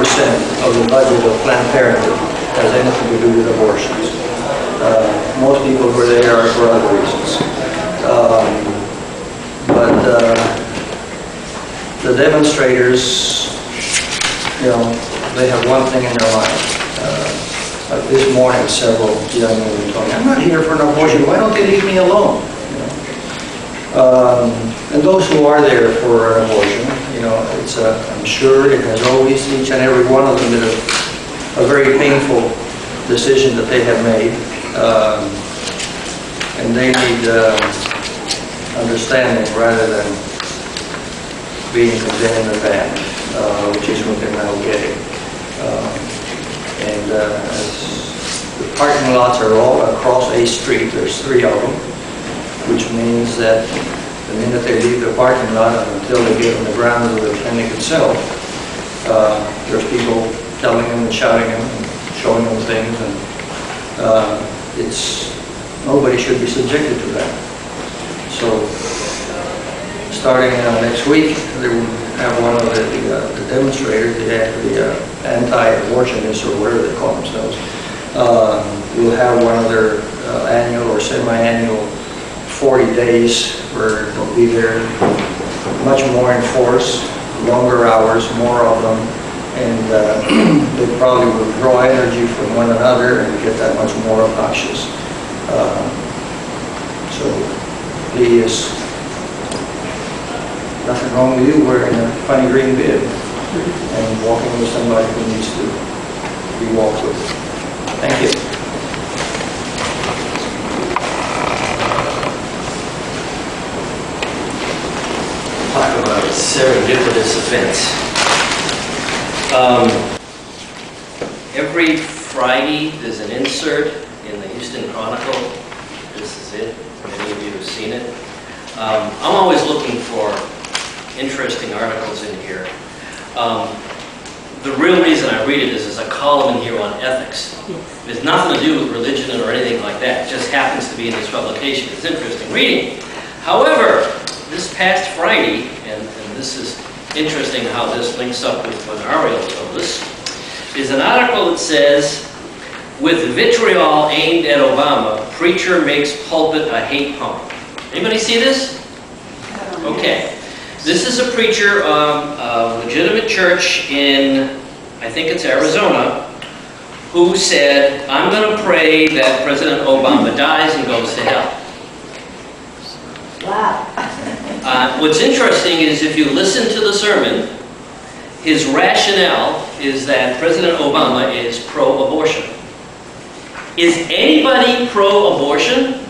of the budget of Planned Parenthood has anything to do with abortions. Most people were there for other reasons. But the demonstrators, you know, they have one thing in their mind. Like this morning, several young women told me, "I'm not here for an abortion. Why don't they leave me alone?" You know? And those who are there for an abortion, you know, it's I'm sure it has always, each and every one of them, been a very painful decision that they have made, and they need understanding rather than being condemned and banned, which is what they're now getting. As the parking lots are all across a street, there's 3 of them, which means that the minute they leave the parking lot and until they get on the grounds of the clinic itself, there's people telling them and shouting them and showing them things, and nobody should be subjected to that. So starting next week, they will have one of the demonstrators, the anti-abortionists or whatever they call themselves, will have one of their annual or semi-annual 40 days where they'll be there much more in force, longer hours, more of them, and they probably will draw energy from one another and get that much more obnoxious. So please, nothing wrong with you wearing a funny green bib and walking with somebody who needs to be walked with. Thank you. Talk about a serendipitous event. Every Friday there's an insert in the Houston Chronicle. This is it. Many of you have seen it. I'm always looking for interesting articles in here. The real reason I read it is there's a column in here on ethics. Yes. It has nothing to do with religion or anything like that. It just happens to be in this publication. It's interesting reading. However, this past Friday, and this is interesting how this links up with what Ariel told us, is an article that says, with vitriol aimed at Obama, preacher makes pulpit a hate pump. Anybody see this? Okay. This is a preacher of a legitimate church in, I think it's Arizona, who said, I'm going to pray that President Obama dies and goes to hell. Wow. What's interesting is if you listen to the sermon, his rationale is that President Obama is pro-abortion. Is anybody pro-abortion?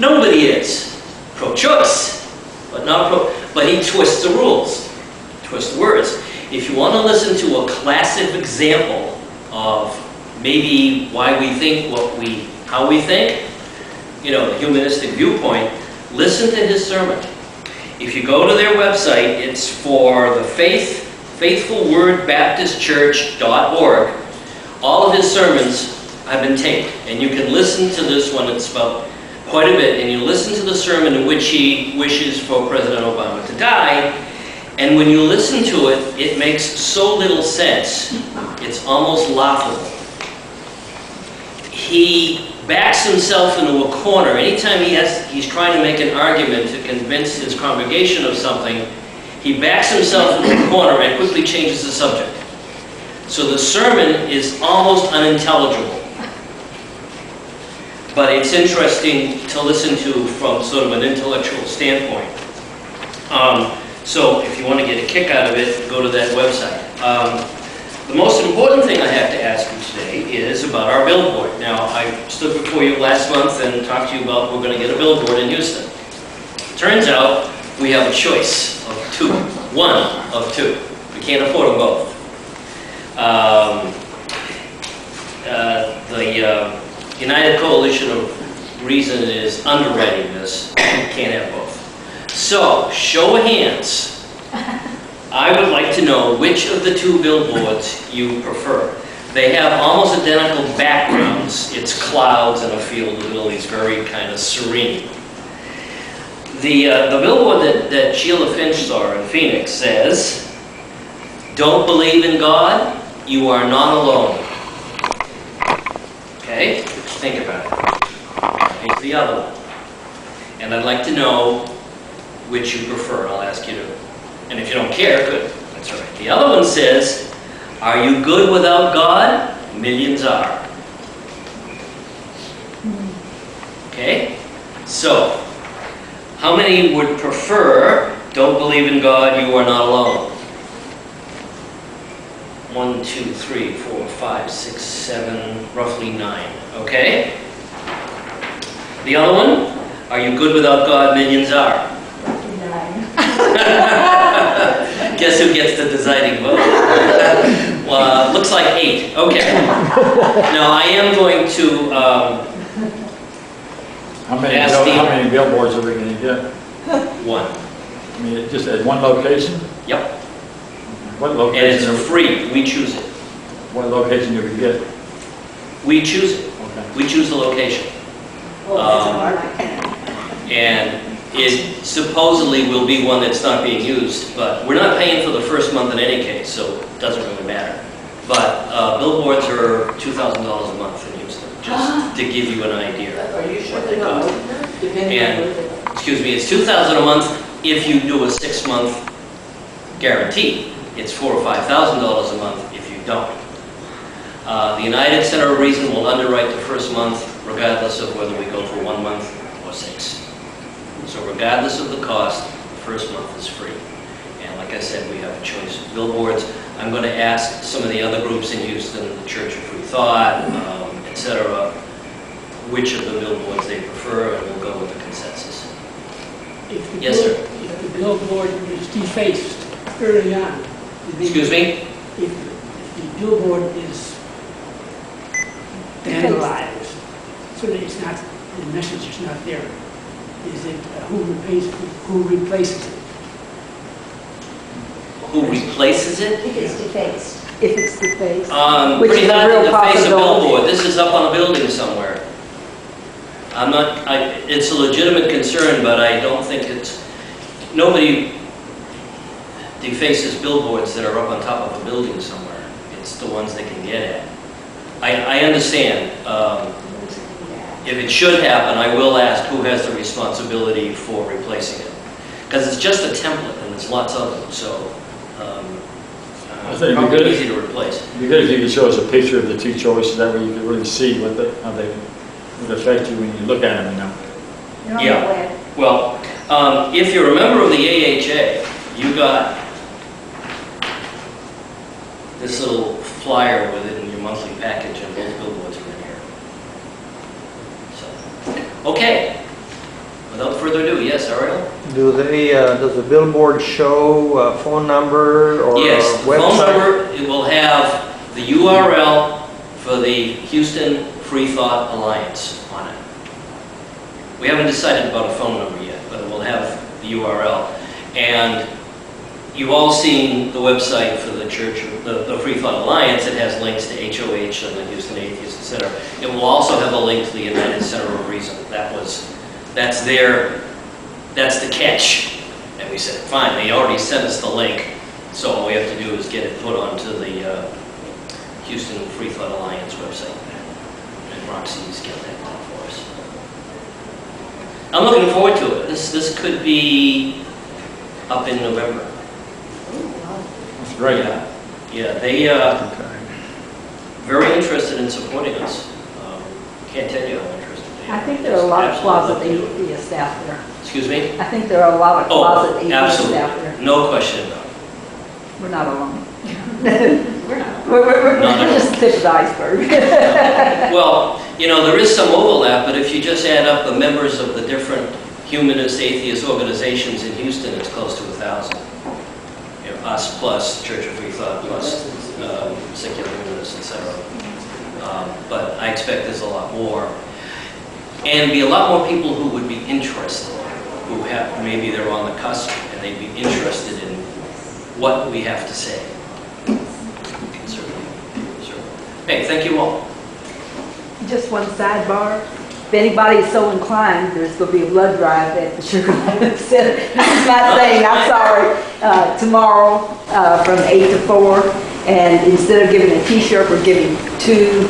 Nobody is. Pro-choice, but not pro. But he twists the rules, twists the words. If you want to listen to a classic example of maybe why we think how we think, you know, the humanistic viewpoint, listen to his sermon. If you go to their website, it's for the faithfulwordbaptistchurch.org. All of his sermons have been taped, and you can listen to this one. It's about quite a bit, and you listen to the sermon in which he wishes for President Obama to die, and when you listen to it, it makes so little sense, it's almost laughable. He backs himself into a corner. Anytime he's trying to make an argument to convince his congregation of something, he backs himself into a corner and quickly changes the subject. So the sermon is almost unintelligible. But it's interesting to listen to from sort of an intellectual standpoint. So if you want to get a kick out of it, go to that website. The most important thing I have to ask you today is about our billboard. Now, I stood before you last month and talked to you about we're going to get a billboard in Houston. Turns out we have a choice of two. One of two. We can't afford them both. The United Coalition of Reason is underwriting this. We can't have both. So, show of hands. I would like to know which of the two billboards you prefer. They have almost identical backgrounds. It's clouds and a field of lilies, very kind of serene. The billboard that Sheila Finch saw in Phoenix says, don't believe in God, you are not alone. Okay? Think about it. Here's the other one. And I'd like to know which you prefer. I'll ask you to. And if you don't care, good. That's all right. The other one says, are you good without God? Millions are. Okay? So, how many would prefer, don't believe in God, you are not alone? 1, 2, 3, 4, 5, 6, 7, roughly 9. Okay? The other one, are you good without God? Millions are. Roughly 9. Guess who gets the deciding vote? Well, looks like 8. Okay. Now, I am going to How many billboards are we going to get? 1. I mean, just at one location? Yep. What And location? it's free. We choose it. What location do we get? We choose it. Okay. We choose the location. And it supposedly will be one that's not being used, but we're not paying for the first month in any case, so it doesn't really matter. But billboards are $2,000 a month in Houston, just to give you an idea Are you sure what they they're not cost. open there? Depending on where they are. Excuse me, it's $2,000 a month if you do a 6-month guarantee. It's $4,000 or $5,000 a month if you don't. The United Center of Reason will underwrite the first month regardless of whether we go for 1 month or 6. So regardless of the cost, the first month is free. And like I said, we have a choice of billboards. I'm going to ask some of the other groups in Houston, the Church of Free Thought, etc., which of the billboards they prefer, and we'll go with the consensus. Yes, sir. If the billboard is defaced early on. Excuse me? If the billboard is vandalized, so that it's not, the message is not there, is it who replaces it? Who replaces it? If it's defaced. If it's defaced. Which Pretty is a hard real to deface a possibility. billboard. This is up on a building somewhere. It's a legitimate concern, but I don't think nobody defaces billboards that are up on top of a building somewhere. It's the ones they can get at. I understand. If it should happen, I will ask who has the responsibility for replacing it. Because it's just a template, and there's lots of them, so I think it'd be probably good. easy to replace. It'd be good if you could show us a picture of the two choices, that way you could really see how they would affect you when you look at them, you know. You're on Yeah. the web. Well, if you're a member of the AHA, you got this little flyer with it in your monthly package, and both billboards are in here. So, okay. Without further ado, yes, Ariel? Does the billboard show a phone number or Yes, a the phone website? number, it will have the URL for the Houston Free Thought Alliance on it. We haven't decided about a phone number yet, but it will have the URL. And you've all seen the website for the Church, the Free Thought Alliance. It has links to HOH and the Houston Atheists, etc. It will also have a link to the United Center of Reason. That's the catch. And we said, fine, they already sent us the link, so all we have to do is get it put onto the Houston Free Thought Alliance website. And Roxy's get that done for us. I'm looking forward to it. This could be up in November. That's great. Yeah, they very interested in supporting us. Can't tell you how interested they are. I think there are a lot of Absolutely. closet atheists out there. Excuse me? I think there are a lot of closet atheists absolutely. out there. No question about it. We're not alone. We're not. We're Not alone. just the tip of the iceberg. Well, there is some overlap, but if you just add up the members of the different humanist atheist organizations in Houston, it's close to 1,000. Us plus Church of Free Thought plus secular humanists, etc. But I expect there's a lot more. And be a lot more people who would be interested, maybe they're on the cusp and they'd be interested in what we have to say. Certainly. Hey, thank you all. Just one sidebar. If anybody is so inclined, there's going to be a blood drive at the Sugar Land Center. This is not saying, I'm sorry, tomorrow from 8 to 4. And instead of giving a t-shirt, we're giving 2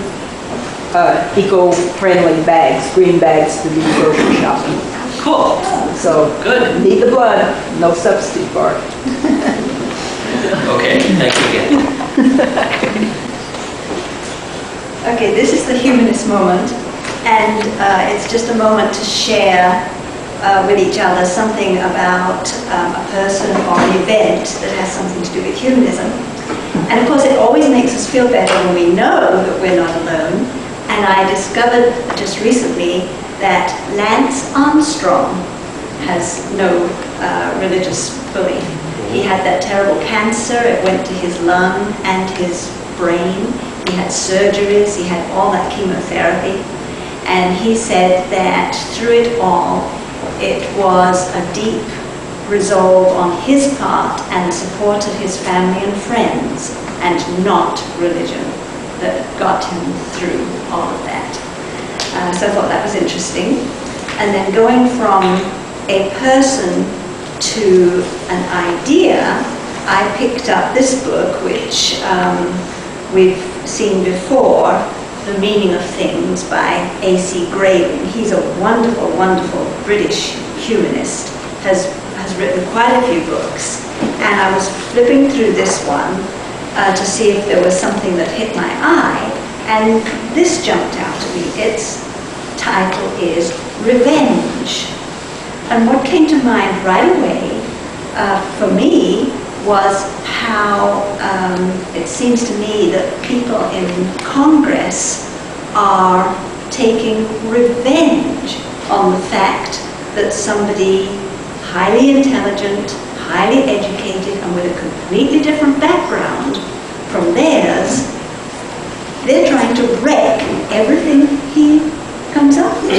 eco-friendly bags, green bags to do grocery shopping. Cool. So, Good. need the blood, no substitute for it. Okay, thank you again. Okay, this is the humanist moment, and it's just a moment to share with each other something about a person or an event that has something to do with humanism. And of course, it always makes us feel better when we know that we're not alone. And I discovered just recently that Lance Armstrong has no religious belief. He had that terrible cancer. It went to his lung and his brain. He had surgeries. He had all that chemotherapy. And he said that through it all, it was a deep resolve on his part and the support of his family and friends, and not religion, that got him through all of that. So I thought that was interesting. And then going from a person to an idea, I picked up this book, which we've seen before, The Meaning of Things by A.C. Greig. He's a wonderful, wonderful British humanist, has written quite a few books. And I was flipping through this one to see if there was something that hit my eye, and this jumped out to me. Its title is Revenge. And what came to mind right away for me was how it seems to me that people in Congress are taking revenge on the fact that somebody highly intelligent, highly educated, and with a completely different background from theirs, they're trying to wreck everything he comes up with.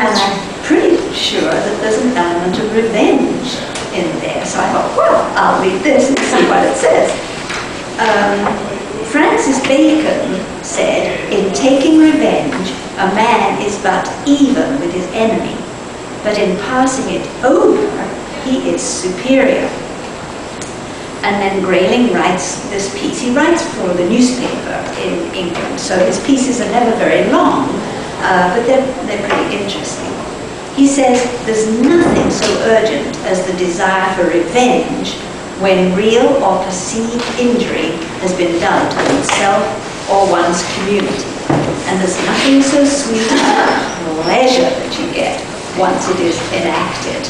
And I'm pretty sure that there's an element of revenge in there. So I thought, well, I'll read this and see what it says. Francis Bacon said, "In taking revenge, a man is but even with his enemy, but in passing it over, he is superior." And then Grayling writes this piece. He writes for the newspaper in England, so his pieces are never very long, but they're pretty interesting. He says, "There's nothing so urgent as the desire for revenge when real or perceived injury has been done to oneself or one's community. And there's nothing so sweet as the pleasure that you get once it is enacted."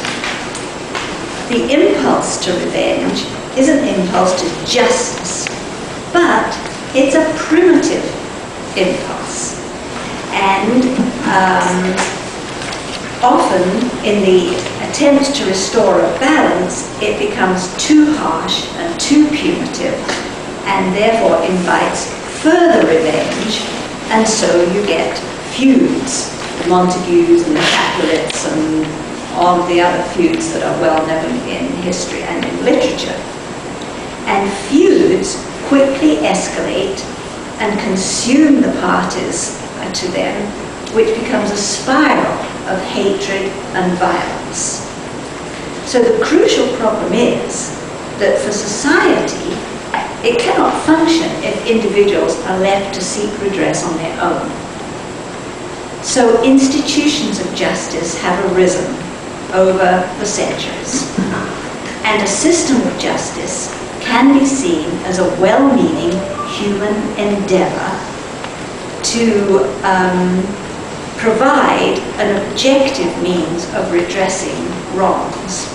The impulse to revenge is an impulse to justice, but it's a primitive impulse. And often in the attempt to restore a balance, it becomes too harsh and too punitive, and therefore invites further revenge, and so you get feuds, the Montagues and the Capulets and all of the other feuds that are well known in history and in literature. And feuds quickly escalate and consume the parties to them, which becomes a spiral of hatred and violence. So the crucial problem is that for society, it cannot function if individuals are left to seek redress on their own. So institutions of justice have arisen over the centuries. And a system of justice can be seen as a well-meaning human endeavor to provide an objective means of redressing wrongs.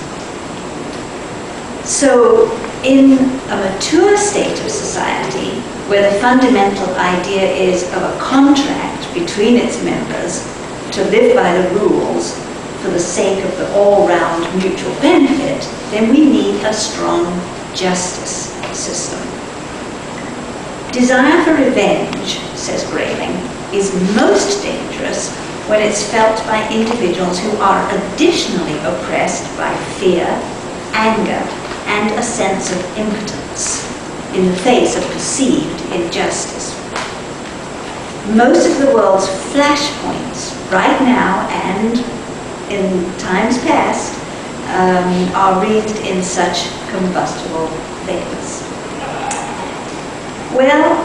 So in a mature state of society, where the fundamental idea is of a contract between its members to live by the rules for the sake of the all-round mutual benefit, then we need a strong justice system. Desire for revenge, says Grayling, is most dangerous when it's felt by individuals who are additionally oppressed by fear, anger, and a sense of impotence in the face of perceived injustice. Most of the world's flashpoints right now and in times past are wreathed in such combustible vapors. Well,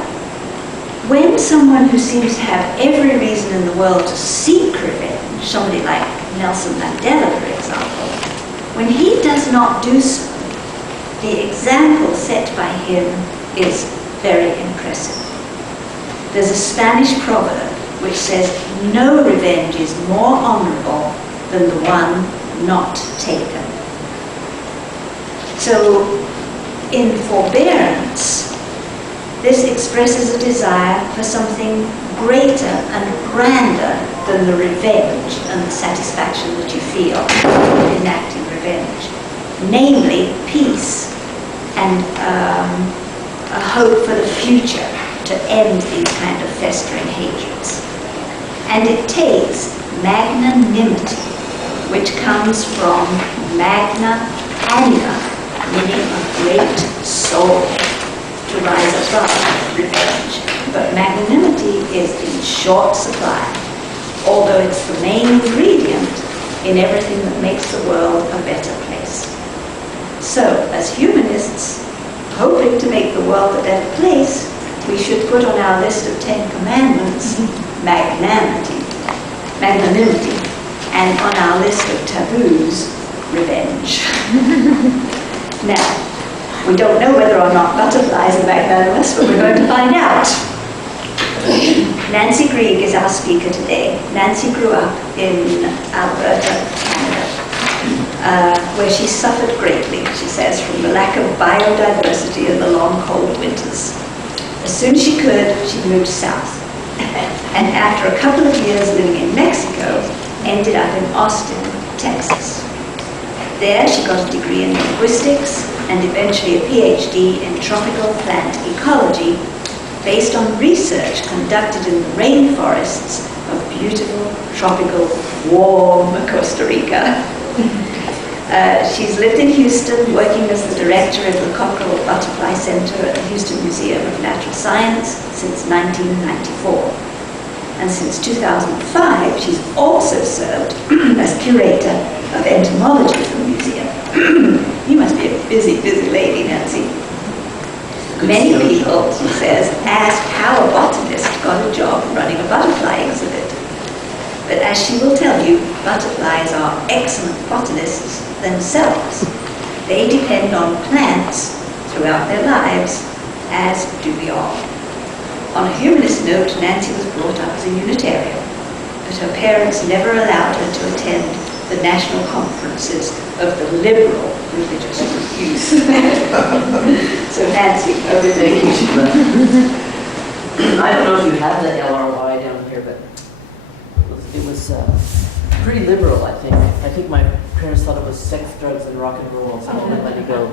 when someone who seems to have every reason in the world to seek revenge, somebody like Nelson Mandela, for example, when he does not do so, the example set by him is very impressive. There's a Spanish proverb which says, no revenge is more honorable than the one not taken. So, in forbearance, this expresses a desire for something greater and grander than the revenge and the satisfaction that you feel in enacting revenge. Namely, peace and a hope for the future to end these kind of festering hatreds. And it takes magnanimity, which comes from magna anima, meaning a great soul, to rise above revenge. But magnanimity is in short supply, although it's the main ingredient in everything that makes the world a better place. So, as humanists, hoping to make the world a better place, we should put on our list of 10 commandments magnanimity, and on our list of taboos, revenge. Now, we don't know whether or not butterflies are magnanimous, but we're going to find out. Nancy Grieg is our speaker today. Nancy grew up in Alberta, Canada, where she suffered greatly, she says, from the lack of biodiversity and the long, cold winters. As soon as she could, she moved south. And after a couple of years living in Mexico, ended up in Austin, Texas. There, she got a degree in linguistics and eventually a PhD in tropical plant ecology based on research conducted in the rainforests of beautiful, tropical, warm Costa Rica. She's lived in Houston, working as the director of the Cockerell Butterfly Center at the Houston Museum of Natural Science since 1994. And since 2005, she's also served as curator of entomology for the museum. You must be a busy, busy lady, Nancy. Many people, she says, ask how a botanist got a job running a butterfly exhibit. But as she will tell you, butterflies are excellent botanists themselves. They depend on plants throughout their lives, as do we all. On a humanist note, Nancy was brought up as a Unitarian, but her parents never allowed her to attend the national conferences of the liberal religious views. So Nancy, over to you. I don't know if you have the LRY down here, but it was pretty liberal, I think. I think my parents thought it was sex, drugs, and rock and roll, so I won't let it go.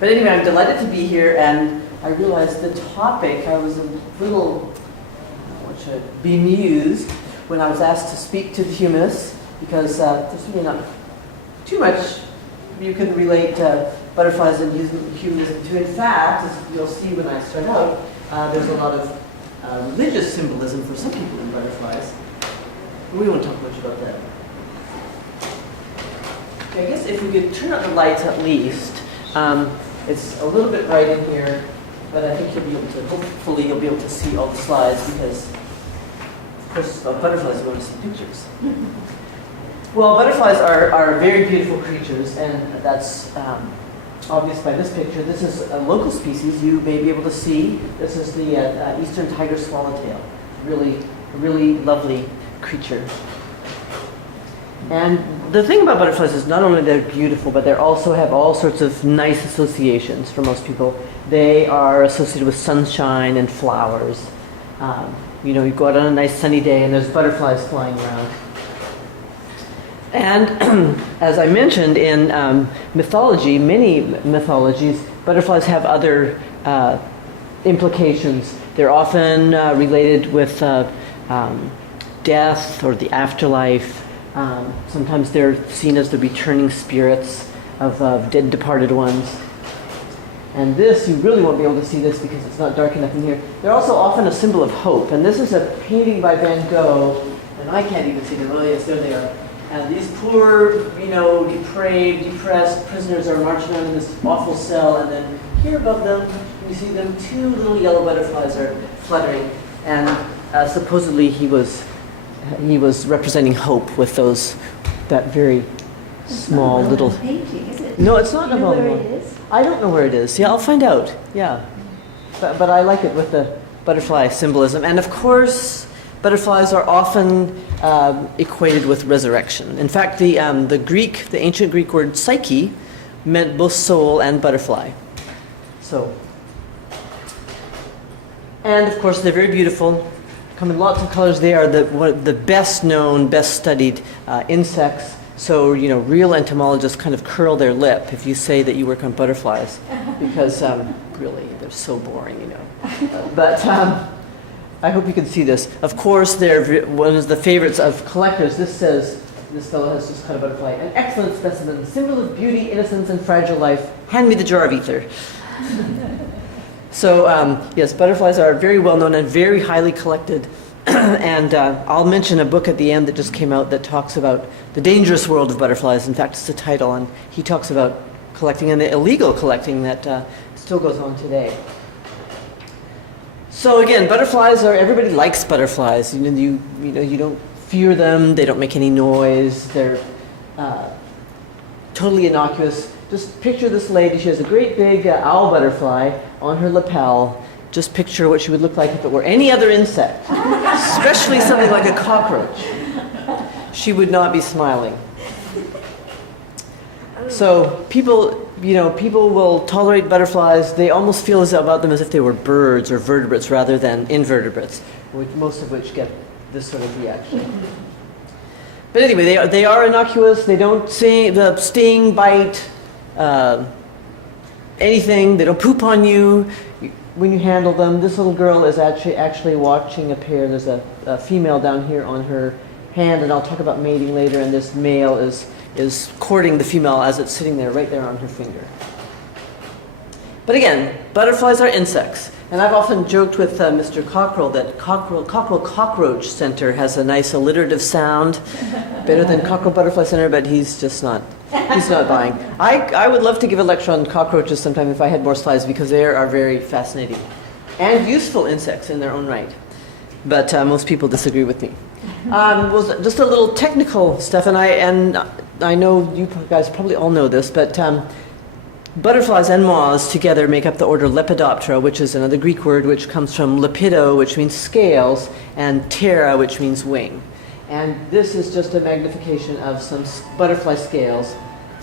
But anyway, I'm delighted to be here, and I realized the topic, I was a little bemused when I was asked to speak to the humanists, because there's really not too much you can relate butterflies and humanism to. In fact, as you'll see when I start out, there's a lot of religious symbolism for some people in butterflies. We won't talk much about that. Okay, I guess if we could turn on the lights at least. It's a little bit bright in here, but I think you'll be able to, hopefully you'll be able to see all the slides because, of course, butterflies want to see pictures. Well, butterflies are very beautiful creatures, and that's obvious by this picture. This is a local species you may be able to see. This is the eastern tiger swallowtail. Really lovely creature. And the thing about butterflies is not only they're beautiful, but they also have all sorts of nice associations for most people. They are associated with sunshine and flowers. You know, you go out on a nice sunny day and there's butterflies flying around. And as I mentioned in mythology, many mythologies, butterflies have other implications. They're often related with death or the afterlife. Sometimes they're seen as the returning spirits of dead departed ones. And this, you really won't be able to see this because it's not dark enough in here. They're also often a symbol of hope. And this is a painting by Van Gogh, and I can't even see them. Oh yes, there they are. And these poor, depraved, depressed prisoners are marching around in this awful cell, and then here above them, you see them? Two little yellow butterflies are fluttering, and supposedly he was representing hope with that very small little. Painting, is it? No, it's not Do you know about where one. it is? I don't know where it is. Yeah, I'll find out. Yeah, but I like it with the butterfly symbolism, and of course, butterflies are often equated with resurrection. In fact, the ancient Greek word psyche meant both soul and butterfly. So, and of course, they're very beautiful. Come in lots of colors. They are the best known, best studied insects. So, real entomologists kind of curl their lip if you say that you work on butterflies, because really, they're so boring, But I hope you can see this. Of course, they're one of the favorites of collectors. This says, this fellow has just cut a butterfly. An excellent specimen, symbol of beauty, innocence, and fragile life. Hand me the jar of ether. So, yes, butterflies are very well known and very highly collected. And I'll mention a book at the end that just came out that talks about the dangerous world of butterflies. In fact, it's the title, and he talks about collecting and the illegal collecting that still goes on today. So again, butterflies everybody likes butterflies. You don't fear them. They don't make any noise. They're totally innocuous. Just picture this lady. She has a great big owl butterfly on her lapel. Just picture what she would look like if it were any other insect, especially something like a cockroach. She would not be smiling. So people will tolerate butterflies. They almost feel about them as if they were birds or vertebrates rather than invertebrates, most of which get this sort of reaction. But anyway, they are innocuous. They don't sting, bite, anything. They don't poop on you when you handle them. This little girl is actually watching a pair. There's a female down here on her hand, and I'll talk about mating later, and this male is courting the female as it's sitting there, right there on her finger. But again, butterflies are insects. And I've often joked with Mr. Cockerell that Cockerell Cockroach Center has a nice alliterative sound, better than Cockerell Butterfly Center, but he's not buying. I would love to give a lecture on cockroaches sometime if I had more slides, because they are very fascinating and useful insects in their own right. But most people disagree with me. Well, just a little technical stuff, and I know you guys probably all know this, but butterflies and moths together make up the order Lepidoptera, which is another Greek word which comes from lepido, which means scales, and ptera, which means wing. And this is just a magnification of some butterfly scales.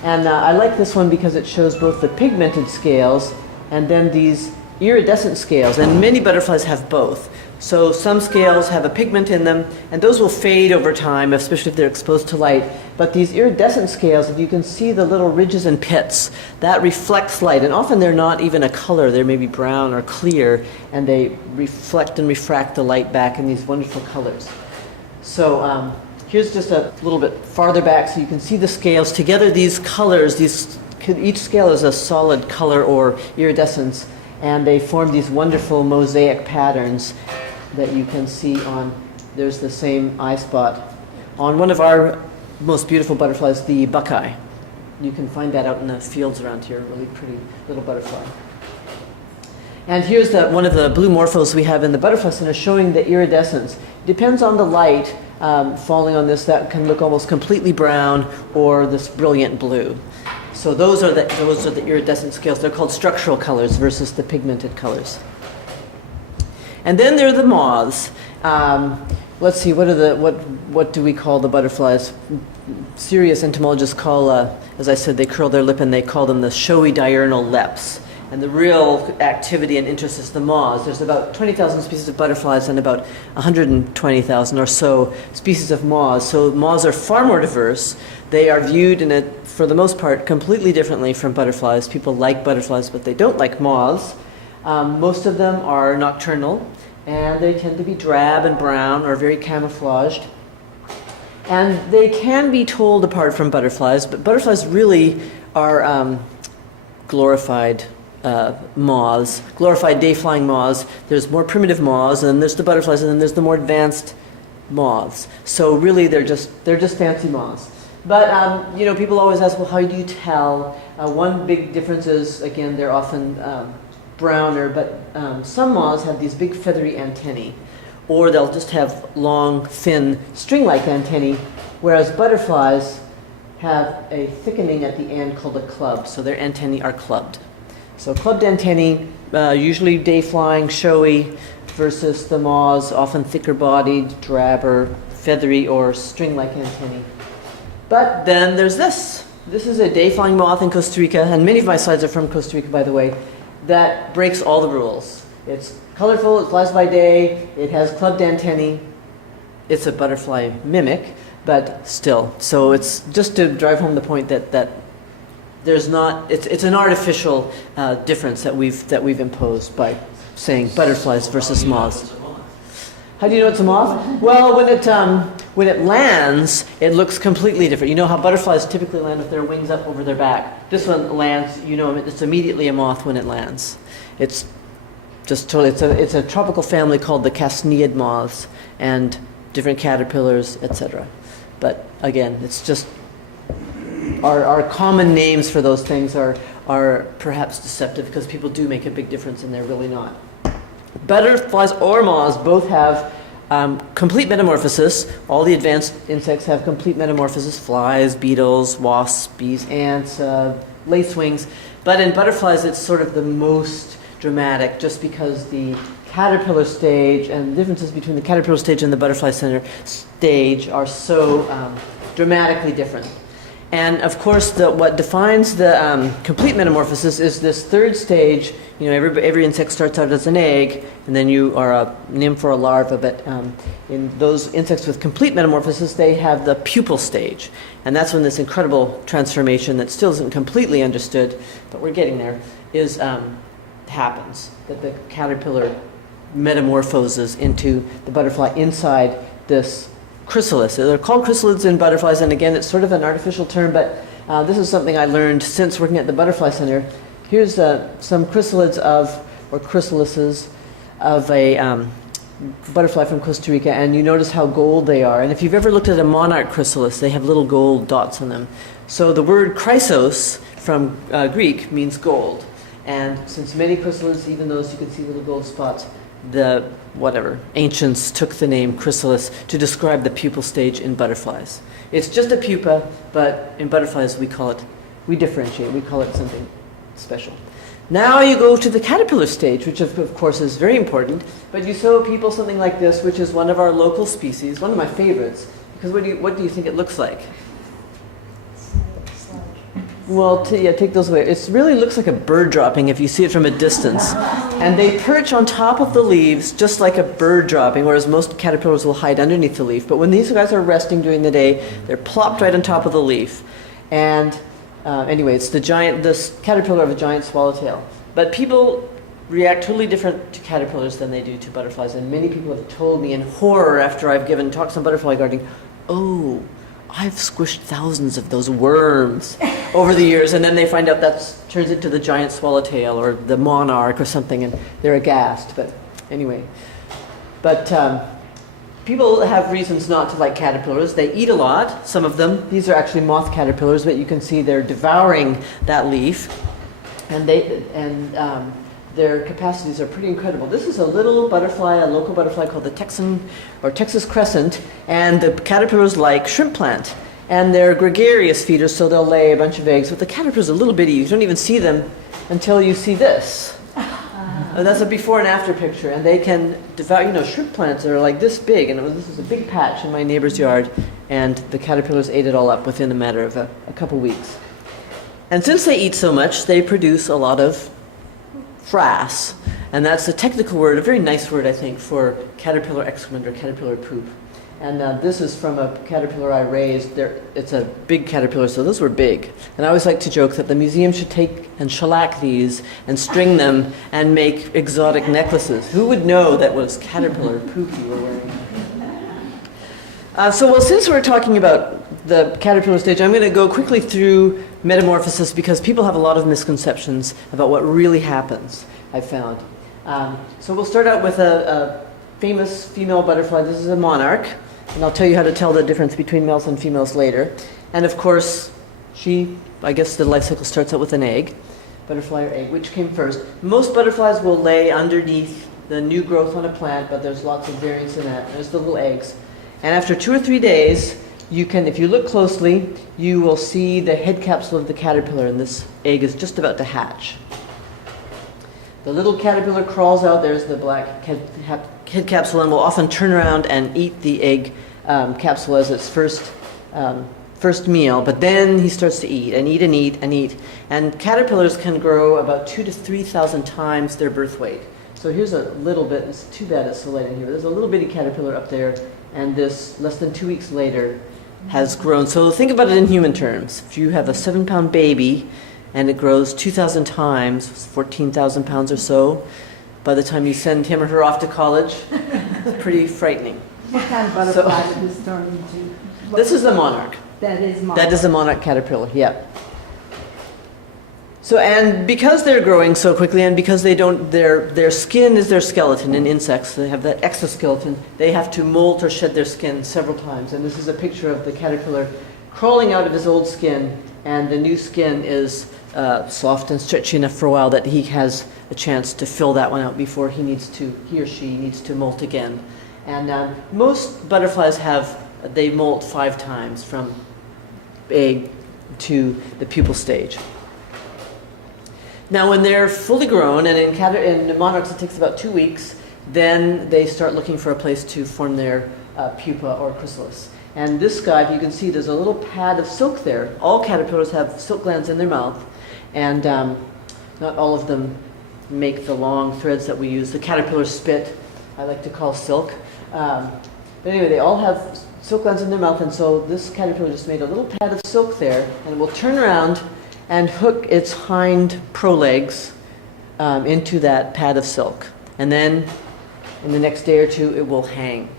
And I like this one because it shows both the pigmented scales and then these iridescent scales, and many butterflies have both. So some scales have a pigment in them, and those will fade over time, especially if they're exposed to light. But these iridescent scales, if you can see the little ridges and pits, that reflects light. And often they're not even a color, they're maybe brown or clear, and they reflect and refract the light back in these wonderful colors. So here's just a little bit farther back so you can see the scales. Together these colors, each scale is a solid color or iridescence, and they form these wonderful mosaic patterns that you can see on, there's the same eye spot on one of our most beautiful butterflies, the buckeye. You can find that out in the fields around here, a really pretty little butterfly. And here's one of the blue morphos we have in the Butterfly Center showing the iridescence. Depends on the light falling on this, that can look almost completely brown or this brilliant blue. So those are the iridescent scales. They're called structural colors versus the pigmented colors. And then there are the moths. Let's see, what do we call the butterflies? Serious entomologists call, as I said, they curl their lip and they call them the showy diurnal leps. And the real activity and interest is the moths. There's about 20,000 species of butterflies and about 120,000 or so species of moths. So moths are far more diverse. They are viewed for the most part, completely differently from butterflies. People like butterflies, but they don't like moths. Most of them are nocturnal, and they tend to be drab and brown or very camouflaged. And they can be told apart from butterflies, but butterflies really are glorified moths, glorified day-flying moths. There's more primitive moths, and then there's the butterflies, and then there's the more advanced moths. So really, they're just fancy moths. But people always ask, well, how do you tell? One big difference is, again, they're often browner, but some moths have these big feathery antennae, or they'll just have long, thin, string-like antennae, whereas butterflies have a thickening at the end called a club, so their antennae are clubbed. So clubbed antennae, usually day-flying, showy, versus the moths, often thicker-bodied, drabber, feathery, or string-like antennae. But then there's this. This is a day-flying moth in Costa Rica, and many of my slides are from Costa Rica, by the way, that breaks all the rules. It's colorful, it flies by day, it has clubbed antennae. It's a butterfly mimic, but still. So it's just to drive home the point that there's not, it's an artificial difference that we've imposed by saying butterflies versus moths. How do you know it's a moth? Well, when it lands, it looks completely different. You know how butterflies typically land with their wings up over their back. This one lands, you know, it's immediately a moth when it lands. It's just totally, it's a tropical family called the Casneid moths, and different caterpillars, etc. But again, it's just our common names for those things are perhaps deceptive because people do make a big difference and they're really not. Butterflies or moths both have complete metamorphosis. All the advanced insects have complete metamorphosis: flies, beetles, wasps, bees, ants, lacewings. But in butterflies, it's sort of the most dramatic, just because the caterpillar stage and the differences between the caterpillar stage and the butterfly center stage are so dramatically different. And of course, what defines the complete metamorphosis is this third stage. You know, every insect starts out as an egg, and then you are a nymph or a larva. But in those insects with complete metamorphosis, they have the pupil stage. And that's when this incredible transformation that still isn't completely understood, but we're getting there, happens. That the caterpillar metamorphoses into the butterfly inside this chrysalis. They're called chrysalids in butterflies, and again, it's sort of an artificial term, but this is something I learned since working at the Butterfly Center. Here's some chrysalids or chrysalises of a butterfly from Costa Rica, and you notice how gold they are. And if you've ever looked at a monarch chrysalis, they have little gold dots on them. So the word chrysos from Greek means gold. And since many chrysalids, even those you can see little gold spots, ancients took the name chrysalis to describe the pupal stage in butterflies. It's just a pupa, but in butterflies we differentiate, we call it something special. Now you go to the caterpillar stage, which of course is very important, but you show people something like this, which is one of our local species, one of my favorites, because what do you think it looks like? Well, take those away. It really looks like a bird dropping if you see it from a distance. And they perch on top of the leaves just like a bird dropping, whereas most caterpillars will hide underneath the leaf. But when these guys are resting during the day, they're plopped right on top of the leaf. And anyway, it's this caterpillar of a giant swallowtail. But people react totally different to caterpillars than they do to butterflies. And many people have told me in horror after I've given talks on butterfly gardening, oh, I've squished thousands of those worms over the years, and then they find out that turns into the giant swallowtail or the monarch or something, and they're aghast. But anyway, people have reasons not to like caterpillars. They eat a lot, some of them. These are actually moth caterpillars, but you can see they're devouring that leaf, and their capacities are pretty incredible. This is a little butterfly, a local butterfly called the Texan or Texas crescent, and the caterpillars like shrimp plant. And they're gregarious feeders, so they'll lay a bunch of eggs, but the caterpillars are little bitty. You don't even see them until you see this. That's a before and after picture, and they can devour, shrimp plants are like this big, and this is a big patch in my neighbor's yard, and the caterpillars ate it all up within a matter of a couple weeks. And since they eat so much, they produce a lot of frass, and that's a technical word, a very nice word, I think, for caterpillar excrement or caterpillar poop. And this is from a caterpillar I raised. It's a big caterpillar, so those were big. And I always like to joke that the museum should take and shellac these and string them and make exotic necklaces. Who would know that was caterpillar poop you were wearing? Since we're talking about the caterpillar stage, I'm going to go quickly through metamorphosis because people have a lot of misconceptions about what really happens, I've found. So we'll start out with a famous female butterfly. This is a monarch, and I'll tell you how to tell the difference between males and females later. And of course, I guess the life cycle starts out with an egg. butterfly or egg, which came first. Most butterflies will lay underneath the new growth on a plant, but there's lots of variance in that. There's the little eggs. And after 2 or 3 days, you can, if you look closely, you will see the head capsule of the caterpillar, and this egg is just about to hatch. The little caterpillar crawls out, there's the black head capsule, and will often turn around and eat the egg capsule as its first meal, but then he starts to eat and eat and eat and eat. And caterpillars can grow about 2,000 to 3,000 times their birth weight. So here's a little bit, it's too bad it's so light in here, there's a little bitty caterpillar up there, and this, less than 2 weeks later, has grown. So think about it in human terms. If you have a 7-pound baby and it grows 2,000 times, 14,000 pounds or so, by the time you send him or her off to college, it's pretty frightening. What kind of butterfly did this turn into? This is a monarch. That is monarch. That is a monarch caterpillar, yeah. So, and because they're growing so quickly, and because they don't, their skin is their skeleton in insects, they have that exoskeleton, they have to molt or shed their skin several times. And this is a picture of the caterpillar crawling out of his old skin, and the new skin is soft and stretchy enough for a while that he has a chance to fill that one out before he or she needs to molt again. And most butterflies they molt 5 times from egg to the pupal stage. Now when they're fully grown, and in monarchs it takes about 2 weeks, then they start looking for a place to form their pupa or chrysalis. And this guy, if you can see, there's a little pad of silk there. All caterpillars have silk glands in their mouth, and not all of them make the long threads that we use. The caterpillar spit, I like to call silk. But anyway, they all have silk glands in their mouth, and so this caterpillar just made a little pad of silk there, and it will turn around and hook its hind prolegs into that pad of silk. And then in the next day or two, it will hang.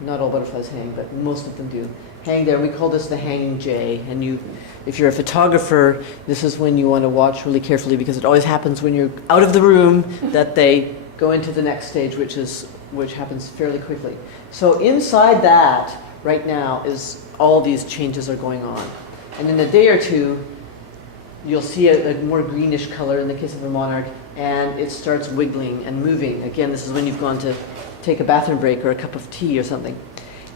Not all butterflies hang, but most of them do. Hang there. We call this the hanging jay. And if you're a photographer, this is when you want to watch really carefully, because it always happens when you're out of the room that they go into the next stage, which happens fairly quickly. So inside that, right now, is all these changes are going on. And in a day or two, you'll see a more greenish color in the case of a monarch, and it starts wiggling and moving. Again, this is when you've gone to take a bathroom break or a cup of tea or something.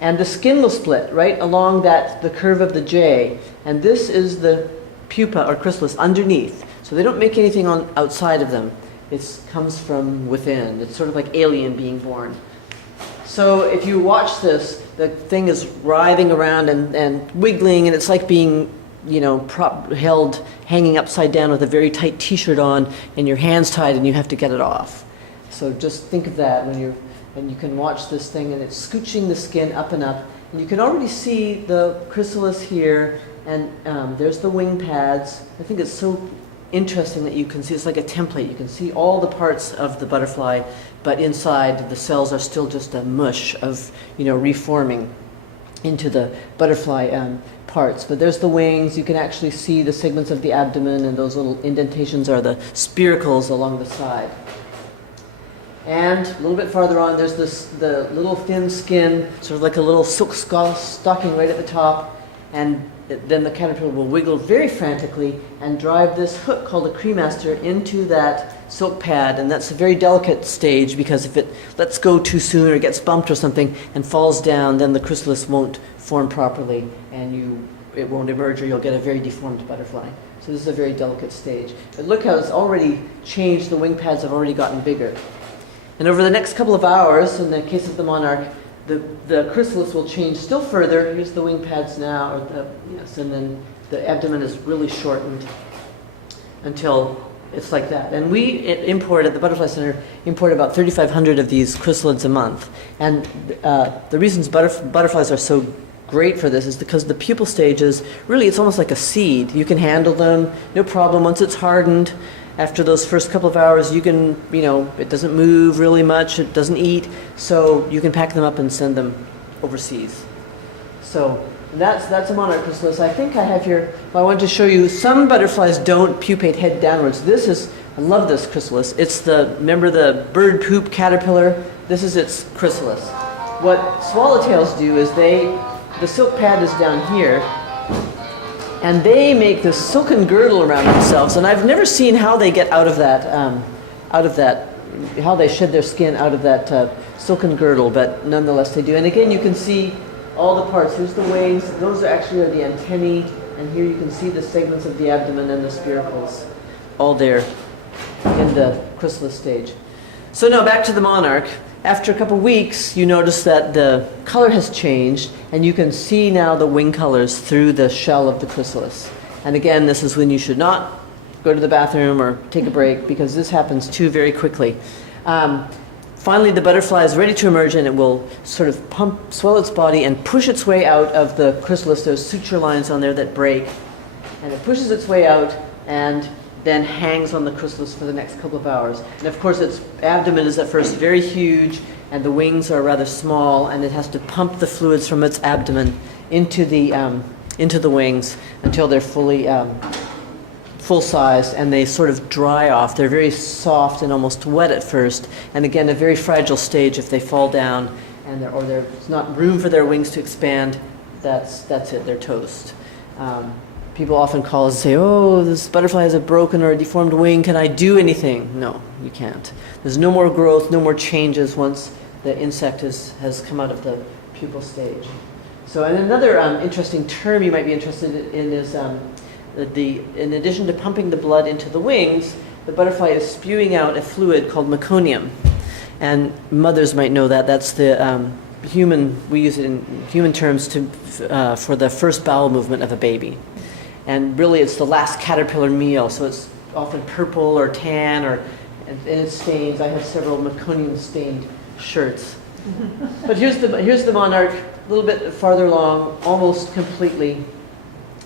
And the skin will split right along the curve of the J, and this is the pupa or chrysalis underneath. So they don't make anything outside of them. It comes from within. It's sort of like alien being born. So if you watch this, the thing is writhing around and wiggling, and it's like being held hanging upside down with a very tight t-shirt on and your hands tied and you have to get it off. So just think of that and you can watch this thing, and it's scooching the skin up and up. And you can already see the chrysalis here, and there's the wing pads. I think it's so interesting that you can see, it's like a template. You can see all the parts of the butterfly, but inside the cells are still just a mush of, reforming into the butterfly parts. But there's the wings. You can actually see the segments of the abdomen, and those little indentations are the spiracles along the side. And a little bit farther on, there's the little thin skin, sort of like a little silk stocking right at the top, and then the caterpillar will wiggle very frantically and drive this hook called a cremaster into that silk pad, and that's a very delicate stage, because if it lets go too soon or it gets bumped or something and falls down, then the chrysalis won't form properly and it won't emerge, or you'll get a very deformed butterfly. So this is a very delicate stage. But look how it's already changed. The wing pads have already gotten bigger. And over the next couple of hours, in the case of the monarch, the chrysalis will change still further. Here's the wing pads now, and then the abdomen is really shortened until it's like that. And we import at the Butterfly Center about 3,500 of these chrysalids a month. And the reasons butterflies are so great for this is because the pupal stage is really, it's almost like a seed. You can handle them, no problem. Once it's hardened, after those first couple of hours, you can, it doesn't move really much, it doesn't eat, so you can pack them up and send them overseas. So that's a monarch chrysalis. I think I have here, I want to show you, some butterflies don't pupate head downwards. I love this chrysalis. Remember the bird poop caterpillar? This is its chrysalis. What swallowtails do is the silk pad is down here, And they make this silken girdle around themselves, and I've never seen how they get out of that, how they shed their skin out of that silken girdle, but nonetheless they do. And again, you can see all the parts. Here's the wings. Those are actually the antennae, and here you can see the segments of the abdomen and the spiracles, all there in the chrysalis stage. So now back to the monarch. After a couple weeks, you notice that the color has changed, and you can see now the wing colors through the shell of the chrysalis. And again, this is when you should not go to the bathroom or take a break, because this happens too very quickly. Finally, the butterfly is ready to emerge, and it will sort of swell its body and push its way out of the chrysalis. There's suture lines on there that break, and it pushes its way out and then hangs on the chrysalis for the next couple of hours. And of course, its abdomen is at first very huge, and the wings are rather small, and it has to pump the fluids from its abdomen into the wings until they're fully full-sized, and they sort of dry off. They're very soft and almost wet at first, and again, a very fragile stage. If they fall down and there's not room for their wings to expand, that's it, they're toast. People often call and say, oh, this butterfly has a broken or a deformed wing, can I do anything? No, you can't. There's no more growth, no more changes once the insect has come out of the pupal stage. So, and another interesting term you might be interested in is in addition to pumping the blood into the wings, the butterfly is spewing out a fluid called meconium. And mothers might know that. That's the we use it in human terms for the first bowel movement of a baby. And really it's the last caterpillar meal, so it's often purple or tan, and it stains. I have several meconium stained shirts. But here's the monarch, a little bit farther along, almost completely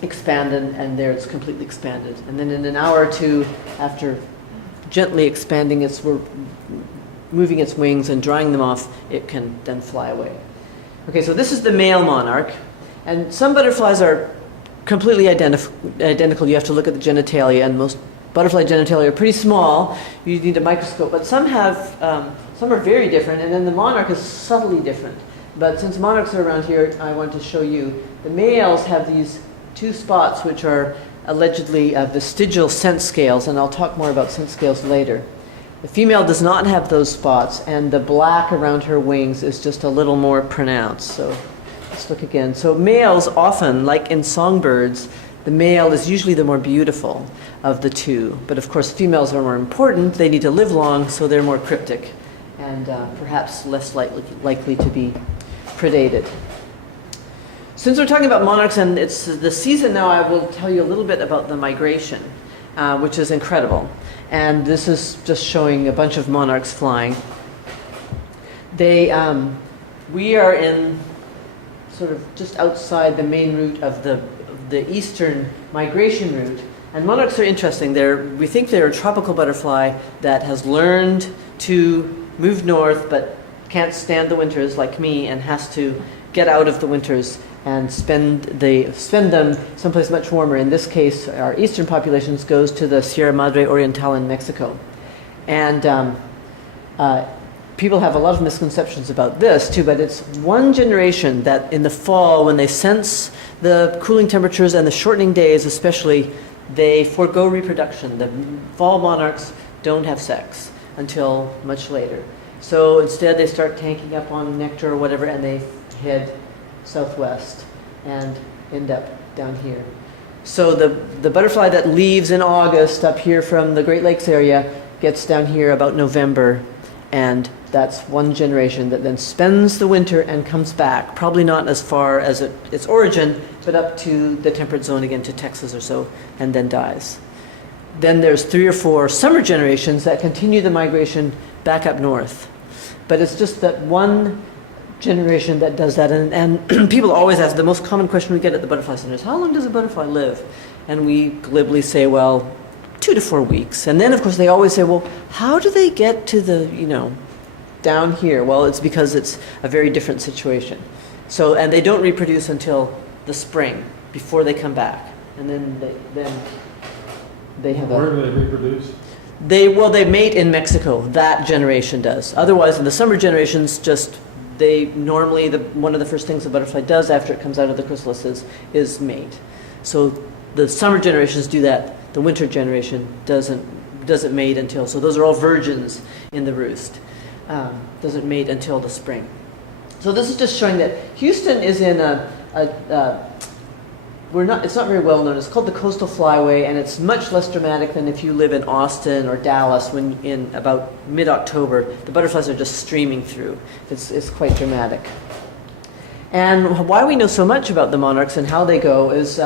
expanded, and there it's completely expanded. And then in an hour or two, after gently expanding moving its wings and drying them off, it can then fly away. Okay, so this is the male monarch, and some butterflies are completely identical. You have to look at the genitalia, and most butterfly genitalia are pretty small. You need a microscope, but some are very different, and then the monarch is subtly different. But since monarchs are around here, I want to show you the males have these two spots which are allegedly vestigial scent scales, and I'll talk more about scent scales later. The female does not have those spots, and the black around her wings is just a little more pronounced. So let's look again. So males often, like in songbirds, the male is usually the more beautiful of the two. But of course, females are more important. They need to live long, so they're more cryptic and perhaps less likely to be predated. Since we're talking about monarchs and it's the season now, I will tell you a little bit about the migration, which is incredible. And this is just showing a bunch of monarchs flying. We are in sort of just outside the main route of the eastern migration route. And monarchs are interesting. We think they're a tropical butterfly that has learned to move north but can't stand the winters like me and has to get out of the winters and spend them someplace much warmer. In this case, our eastern populations goes to the Sierra Madre Oriental in Mexico. And people have a lot of misconceptions about this too, but it's one generation that in the fall, when they sense the cooling temperatures and the shortening days especially, they forego reproduction. The fall monarchs don't have sex until much later. So instead they start tanking up on nectar or whatever, and they head southwest and end up down here. So the butterfly that leaves in August up here from the Great Lakes area gets down here about November, and that's one generation that then spends the winter and comes back, probably not as far as its origin, but up to the temperate zone again, to Texas or so, and then dies. Then there's 3 or 4 summer generations that continue the migration back up north. But it's just that one generation that does that, and people always ask, the most common question we get at the butterfly center is, how long does a butterfly live? And we glibly say, well, 2 to 4 weeks. And then of course they always say, well, how do they get to the, down here? Well, it's because it's a very different situation. So, and they don't reproduce until the spring, before they come back. And then they have Where do they reproduce? They mate in Mexico. That generation does. Otherwise, in the summer generations, one of the first things a butterfly does after it comes out of the chrysalis is mate. So the summer generations do that. The winter generation doesn't mate until, so those are all virgins in the roost. Doesn't mate until the spring. So this is just showing that Houston is in it's not very well known. It's called the Coastal Flyway, and it's much less dramatic than if you live in Austin or Dallas when in about mid-October, the butterflies are just streaming through. It's quite dramatic. And why we know so much about the monarchs and how they go is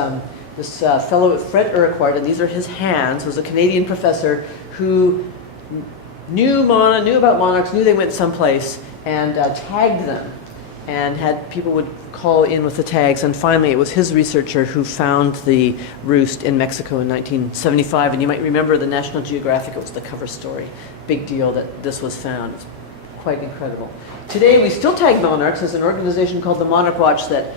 this fellow, Fred Urquhart, and these are his hands, was a Canadian professor who knew about monarchs, knew they went someplace, and tagged them, and had people would call in with the tags, and finally it was his researcher who found the roost in Mexico in 1975, and you might remember the National Geographic, it was the cover story. Big deal that this was found. It's quite incredible. Today we still tag monarchs. There's an organization called the Monarch Watch that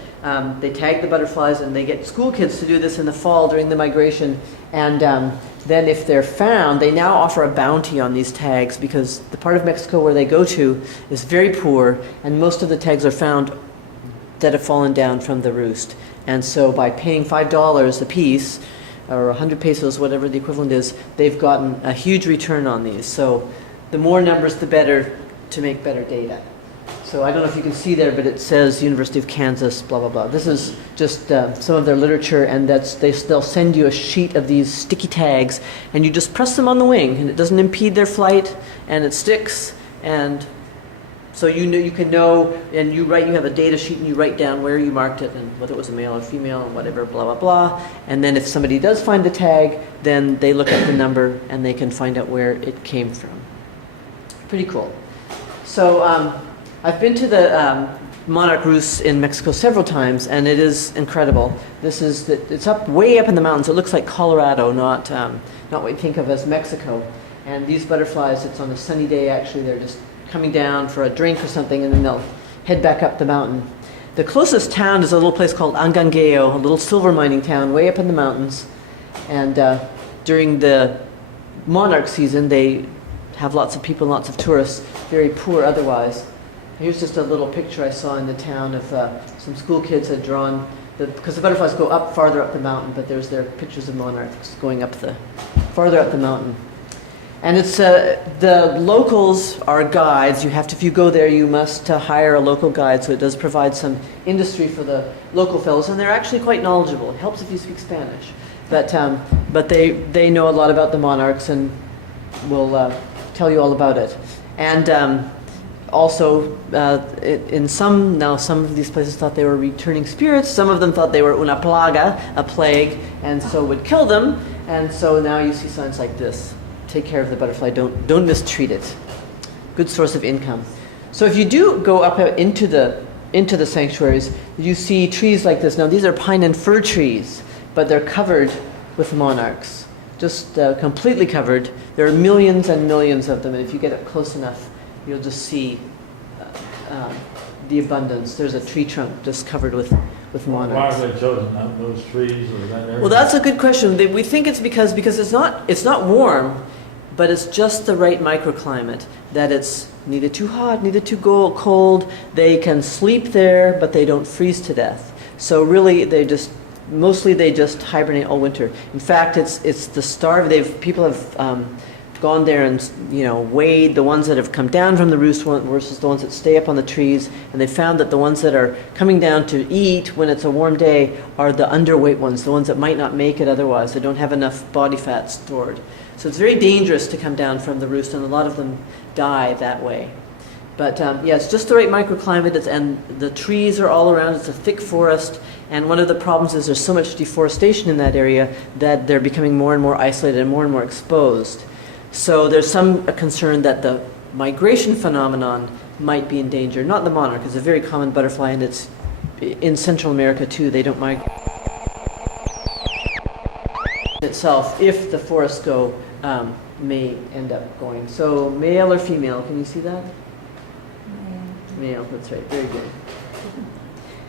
they tag the butterflies, and they get school kids to do this in the fall during the migration, and then if they're found, they now offer a bounty on these tags because the part of Mexico where they go to is very poor, and most of the tags are found that have fallen down from the roost. And so by paying $5 a piece, or 100 pesos, whatever the equivalent is, they've gotten a huge return on these. So the more numbers, the better, to make better data. So I don't know if you can see there, but it says University of Kansas, blah, blah, blah. This is just some of their literature, and they'll send you a sheet of these sticky tags, and you just press them on the wing, and it doesn't impede their flight, and it sticks, and so you can know, and you have a data sheet, and you write down where you marked it, and whether it was a male or female, and whatever, blah, blah, blah. And then if somebody does find the tag, then they look at the number, and they can find out where it came from. Pretty cool. So I've been to the monarch roosts in Mexico several times, and it is incredible. It's way up in the mountains. It looks like Colorado, not what you think of as Mexico. And these butterflies, it's on a sunny day actually, they're just coming down for a drink or something, and then they'll head back up the mountain. The closest town is a little place called Angangueo, a little silver mining town way up in the mountains. And during the monarch season, they have lots of people, lots of tourists, very poor otherwise. Here's just a little picture I saw in the town of some school kids had drawn, because the butterflies go up farther up the mountain, but there's their pictures of monarchs going up farther up the mountain. And it's the locals are guides. If you go there, you must hire a local guide. So it does provide some industry for the local fellows, and they're actually quite knowledgeable. It helps if you speak Spanish, but they know a lot about the monarchs and will tell you all about it. And also, some of these places thought they were returning spirits. Some of them thought they were una plaga, a plague, and so would kill them. And so now you see signs like this. Take care of the butterfly, don't mistreat it. Good source of income. So if you do go up into the sanctuaries, you see trees like this. Now these are pine and fir trees, but they're covered with monarchs, just completely covered. There are millions and millions of them, and if you get up close enough, you'll just see the abundance. There's a tree trunk just covered with monarchs. Why have they chosen those trees or that area? Well, that's a good question. We think it's because it's not warm, but it's just the right microclimate, that it's neither too hot, neither too cold. They can sleep there, but they don't freeze to death. So really, they just hibernate all winter. In fact, it's the starve. People have gone there and weighed the ones that have come down from the roost versus the ones that stay up on the trees, and they found that the ones that are coming down to eat when it's a warm day are the underweight ones, the ones that might not make it otherwise. They don't have enough body fat stored. So it's very dangerous to come down from the roost, and a lot of them die that way. But it's just the right microclimate, and the trees are all around. It's a thick forest, and one of the problems is there's so much deforestation in that area that they're becoming more and more isolated and more exposed. So there's some concern that the migration phenomenon might be in danger. Not the monarch. It's a very common butterfly, and it's in Central America too. They don't migrate itself. If the forests go, may end up going. So male or female? Can you see that? Male. That's right. Very good.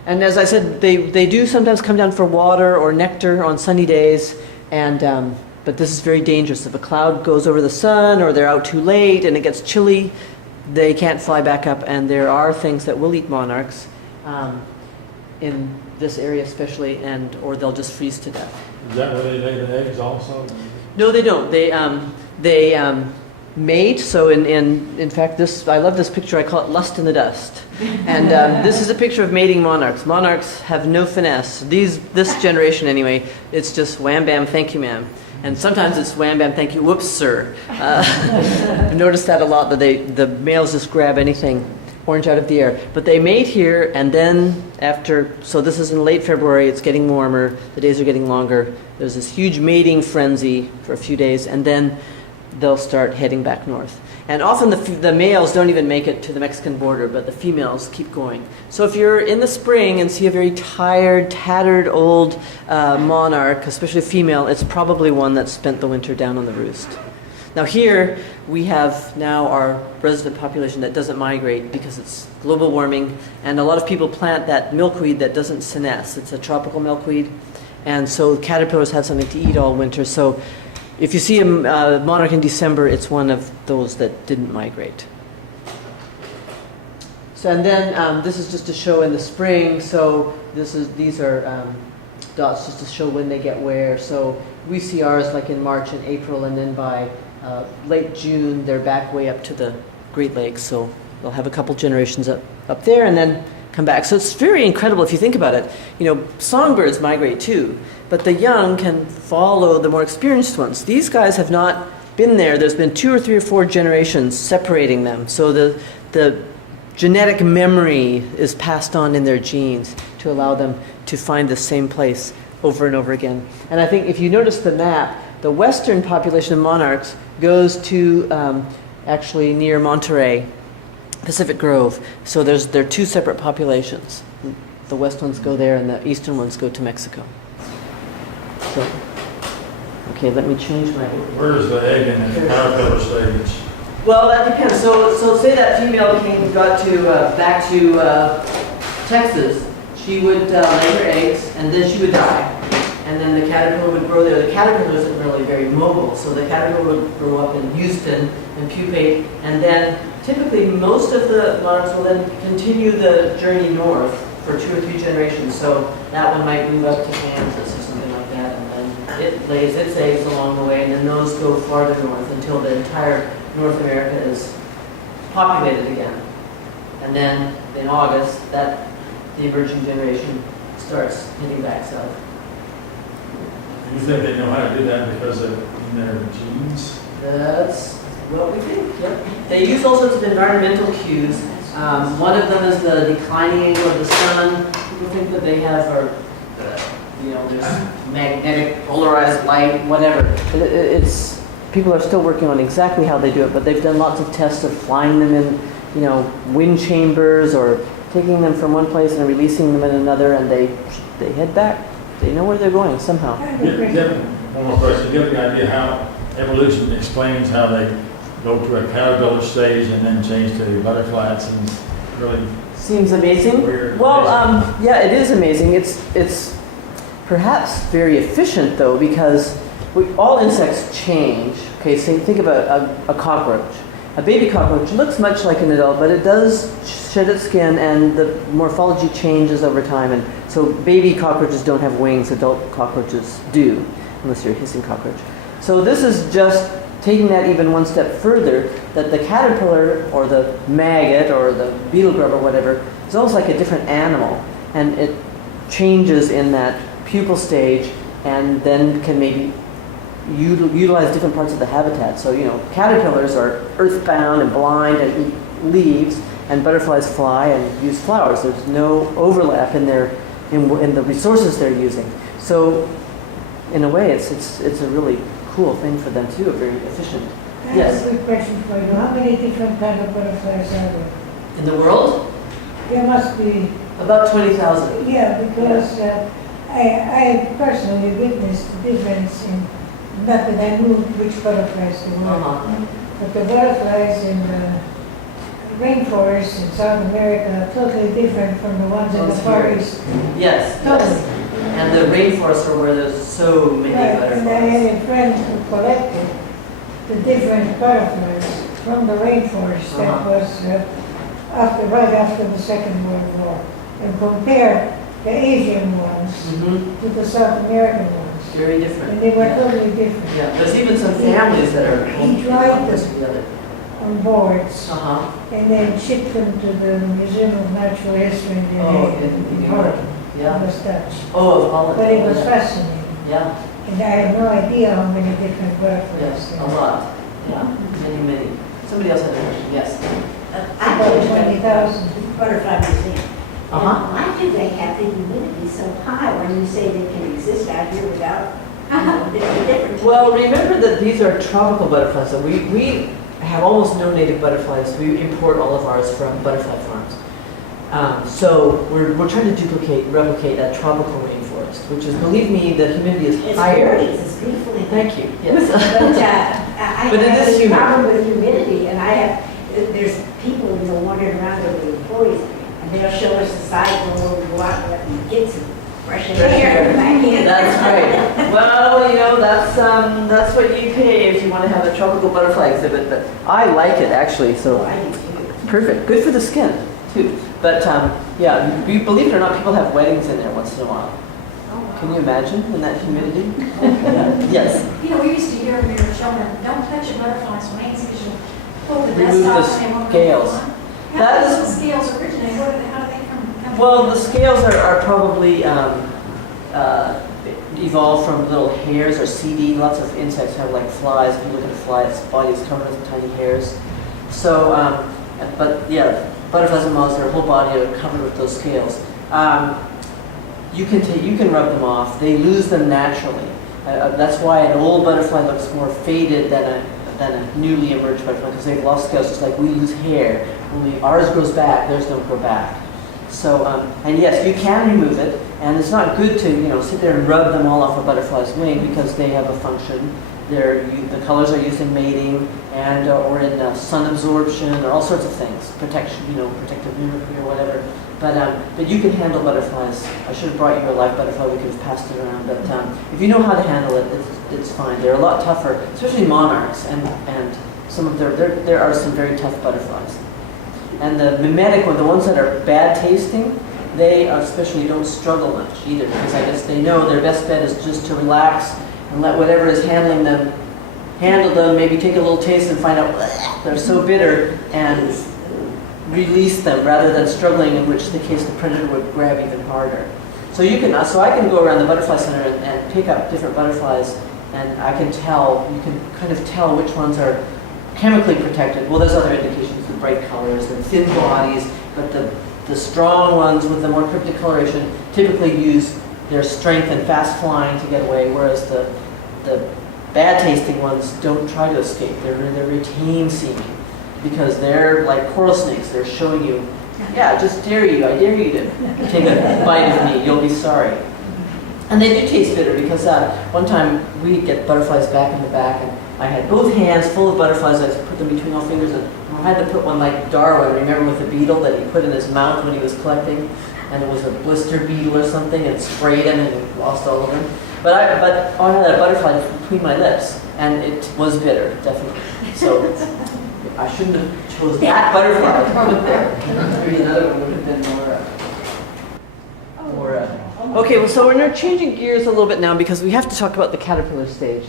And as I said, they do sometimes come down for water or nectar on sunny days, and but this is very dangerous. If a cloud goes over the sun or they're out too late and it gets chilly, they can't fly back up, and there are things that will eat monarchs. in this area especially, or they'll just freeze to death. Is that where they lay the eggs also? No, they don't. They mate. So in fact, I love this picture. I call it lust in the dust. And this is a picture of mating monarchs. Monarchs have no finesse. This generation anyway, it's just wham bam, thank you, ma'am. And sometimes it's wham bam, thank you, whoops, sir. I've noticed that a lot, that the males just grab anything orange out of the air. But they mate here, and then so this is in late February, it's getting warmer, the days are getting longer. There's this huge mating frenzy for a few days, and then they'll start heading back north. And often the males don't even make it to the Mexican border, but the females keep going. So if you're in the spring and see a very tired, tattered old monarch, especially a female, it's probably one that spent the winter down on the roost. Now here we have now our resident population that doesn't migrate because it's global warming, and a lot of people plant that milkweed that doesn't senesce. It's a tropical milkweed, and so caterpillars have something to eat all winter. So if you see a monarch in December, it's one of those that didn't migrate. So, and then this is just to show in the spring. So these are dots just to show when they get where. So we see ours like in March and April, and then by late June, they're back way up to the Great Lakes. So they'll have a couple generations up there and then come back. So it's very incredible if you think about it. Songbirds migrate too, but the young can follow the more experienced ones. These guys have not been there. There's been 2 or 3 or 4 generations separating them. So the genetic memory is passed on in their genes to allow them to find the same place over and over again. And I think if you notice the map, the western population of monarchs goes to actually near Monterey, Pacific Grove. So there are 2 separate populations. The west ones go there and the eastern ones go to Mexico. So, okay, let me change my... Where is the egg in the caterpillar stage? Well, that depends. So say that female got back to Texas, she would lay her eggs and then she would die. And then the caterpillar would grow there. The caterpillar isn't really very mobile, so the caterpillar would grow up in Houston and pupate, and then typically most of the monarchs will then continue the journey north for 2 or 3 generations. So that one might move up to Kansas or something like that, and then it lays its eggs along the way, and then those go farther north until the entire North America is populated again. And then in August, the emerging generation starts heading back south. You think they know how to do that because of their genes? That's what we think, yep. They use all sorts of environmental cues. One of them is the declining angle of the sun. People think that they have, there's magnetic, polarized light, whatever. People are still working on exactly how they do it, but they've done lots of tests of flying them in, wind chambers or taking them from one place and releasing them in another, and they head back. They know where they're going somehow. One more question. Do you have any idea how evolution explains how they go to a caterpillar stage and then change to butterflies? And really seems amazing. Weird. Well, yeah, it is amazing. It's perhaps very efficient though, because all insects change. Okay, so think about a cockroach. A baby cockroach looks much like an adult, but it does shed its skin, and the morphology changes over time. And so baby cockroaches don't have wings, adult cockroaches do, unless you're a hissing cockroach. So this is just taking that even one step further, that the caterpillar or the maggot or the beetle grub or whatever is almost like a different animal, and it changes in that pupal stage and then can maybe utilize different parts of the habitat. So, caterpillars are earthbound and blind and eat leaves, and butterflies fly and use flowers. There's no overlap in the resources they're using. So, in a way, it's a really cool thing for them to do, very efficient. I Yes? have a quick question for you. How many different kinds of butterflies are there? In the world? There must be, About 20,000. yeah, because I personally witnessed the difference in, not that I knew which butterflies they were, but the butterflies in the rainforests in South America are totally different from the ones in the Far East. Yes. Totally. And the rainforests are where there's so many Right, and I butterflies. had a friend who collected the different butterflies from the rainforest that was right after the Second World War, and compared the Asian ones Mhm. to the South American ones. Very different. And they were totally different. Yeah, there's even some families that are He dried opposite them. to the other. On boards, Uh-huh. and then shipped them to the Museum of Natural History in The Oh, Hague, in in Holland, Yeah. on the Dutch. Oh, of Holland. But it was fascinating, Yeah, and I have no idea how many different butterflies yes, there a are. lot. Yeah, many, many. Somebody else had a question, yes. I About go to 20,000. the Butterfly Museum. Uh-huh. Why do they have the humidity so high when you say they can exist out here without, the different? Well, remember that these are tropical butterflies, so we have almost no native butterflies. We import all of ours from butterfly farms. So we're trying to replicate that tropical rainforest, which is, believe me, the humidity is It's higher. gorgeous, it's beautifully. Thank you, yes. I But it have is this humid. problem with humidity, and there's people, wandering around with the employees, and they'll show us the side where we go out and get some fresh air. That's right. Well, that's what you pay if you want to have a tropical butterfly exhibit, but I like it actually, so I do too. perfect. Good for the skin, too. But yeah, you believe it or not, people have weddings in there once in a while. Can you imagine in that humidity? Yes. We used to hear when we were children, don't touch a butterfly's wings because you'll pull the Remove dust the off and they won't scales. come on. That How do is- those scales originate? How do they come? Well, the scales are probably evolved from little hairs or seedy. Lots of insects have like flies. If you look at a fly, its body is covered with tiny hairs. So, but yeah, butterflies and moths, their whole body are covered with those scales. You can rub them off. They lose them naturally. That's why an old butterfly looks more faded than a newly emerged butterfly, because they've lost scales, just like we lose hair. Only ours grows back, theirs don't grow back. So, and yes, you can remove it, and it's not good to sit there and rub them all off a butterfly's wing, because they have a function. The colors are used in mating and or in sun absorption or all sorts of things, protection, protective mimicry or whatever. But you can handle butterflies. I should have brought you a live butterfly. We could have passed it around. But if you know how to handle it, it's fine. They're a lot tougher, especially monarchs, and some of there are some very tough butterflies. And the mimetic one, the ones that are bad tasting, they especially don't struggle much either, because I guess they know their best bet is just to relax and let whatever is handling them handle them. Maybe take a little taste and find out they're so bitter and release them rather than struggling, in which the case the predator would grab even harder. So I can go around the butterfly center and pick up different butterflies, and you can kind of tell which ones are chemically protected. Well, there's other indications, the bright colors, the thin bodies, but the strong ones with the more cryptic coloration typically use their strength and fast flying to get away, whereas the bad tasting ones don't try to escape. They're retain seeming, because they're like coral snakes. They're showing you, just I dare you to take a bite of me, you'll be sorry. And they do taste bitter, because one time we get butterflies back in the back, and I had both hands full of butterflies. I put them between all fingers, and I had to put one like Darwin, remember, with the beetle that he put in his mouth when he was collecting, and it was a blister beetle or something, and sprayed him and he lost all of them. But I had a butterfly between my lips, and it was bitter, definitely. So I shouldn't have chosen that butterfly to put there. Maybe another one would have been more. Okay, well, so we're changing gears a little bit now, because we have to talk about the caterpillar stage.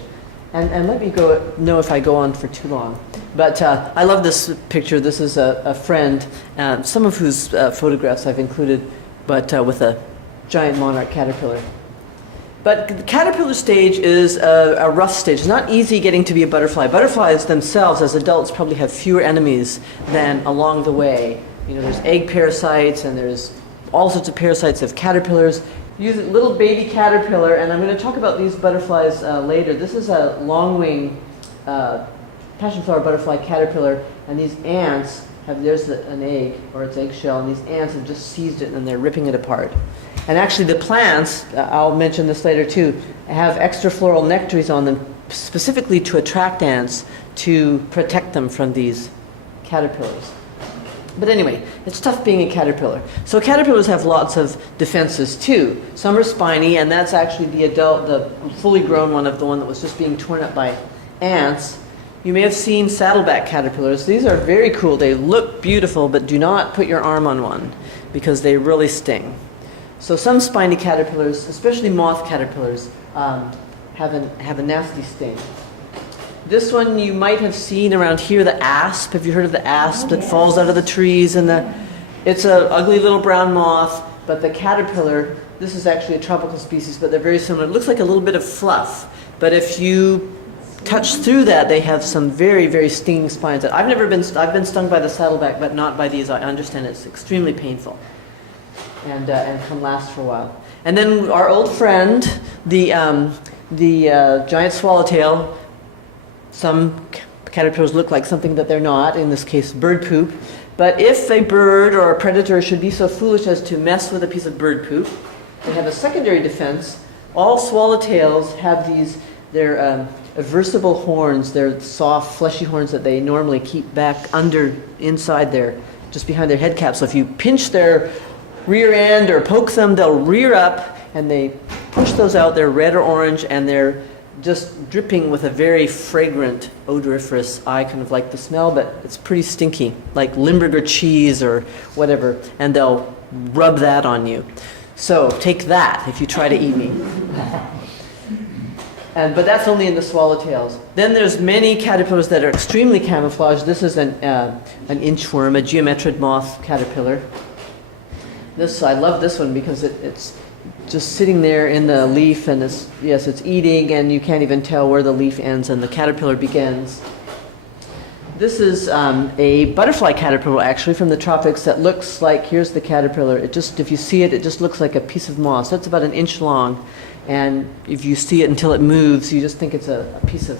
And let me know if I go on for too long. But I love this picture. This is a friend, some of whose photographs I've included, but with a giant monarch caterpillar. But the caterpillar stage is a rough stage. It's not easy getting to be a butterfly. Butterflies themselves, as adults, probably have fewer enemies than along the way. There's egg parasites, and there's all sorts of parasites of caterpillars. Use a little baby caterpillar, and I'm going to talk about these butterflies later. This is a longwing passionflower butterfly caterpillar, and these ants there's an egg or its eggshell, and these ants have just seized it and they're ripping it apart. And actually the plants, I'll mention this later too, have extra floral nectaries on them specifically to attract ants to protect them from these caterpillars. But anyway, it's tough being a caterpillar. So caterpillars have lots of defenses too. Some are spiny, and that's actually the adult, the fully grown one of the one that was just being torn up by ants. You may have seen saddleback caterpillars. These are very cool. They look beautiful, but do not put your arm on one because they really sting. So some spiny caterpillars, especially moth caterpillars, have a nasty sting. This one you might have seen around here, the asp. Have you heard of the asp that falls out of the trees? It's an ugly little brown moth, but the caterpillar, this is actually a tropical species, but they're very similar. It looks like a little bit of fluff, but if you touch through that, they have some very, very stinging spines. I've been stung by the saddleback, but not by these. I understand it's extremely painful and can last for a while. And then our old friend, the giant swallowtail. Some caterpillars look like something that they're not, in this case bird poop. But if a bird or a predator should be so foolish as to mess with a piece of bird poop, they have a secondary defense. All swallowtails have they're aversible horns. They're soft, fleshy horns that they normally keep back inside just behind their head cap. So if you pinch their rear end or poke them, they'll rear up and they push those out. They're red or orange and they're just dripping with a very fragrant, odoriferous, I kind of like the smell, but it's pretty stinky, like Limburger cheese or whatever, and they'll rub that on you. So take that if you try to eat me. But that's only in the swallowtails. Then there's many caterpillars that are extremely camouflaged. This is an inchworm, a geometrid moth caterpillar. I love this one because it's just sitting there in the leaf, and it's eating, and you can't even tell where the leaf ends and the caterpillar begins. This is a butterfly caterpillar, actually, from the tropics that looks like, here's the caterpillar. If you see it, it just looks like a piece of moss. That's about an inch long, and if you see it until it moves, you just think it's a piece of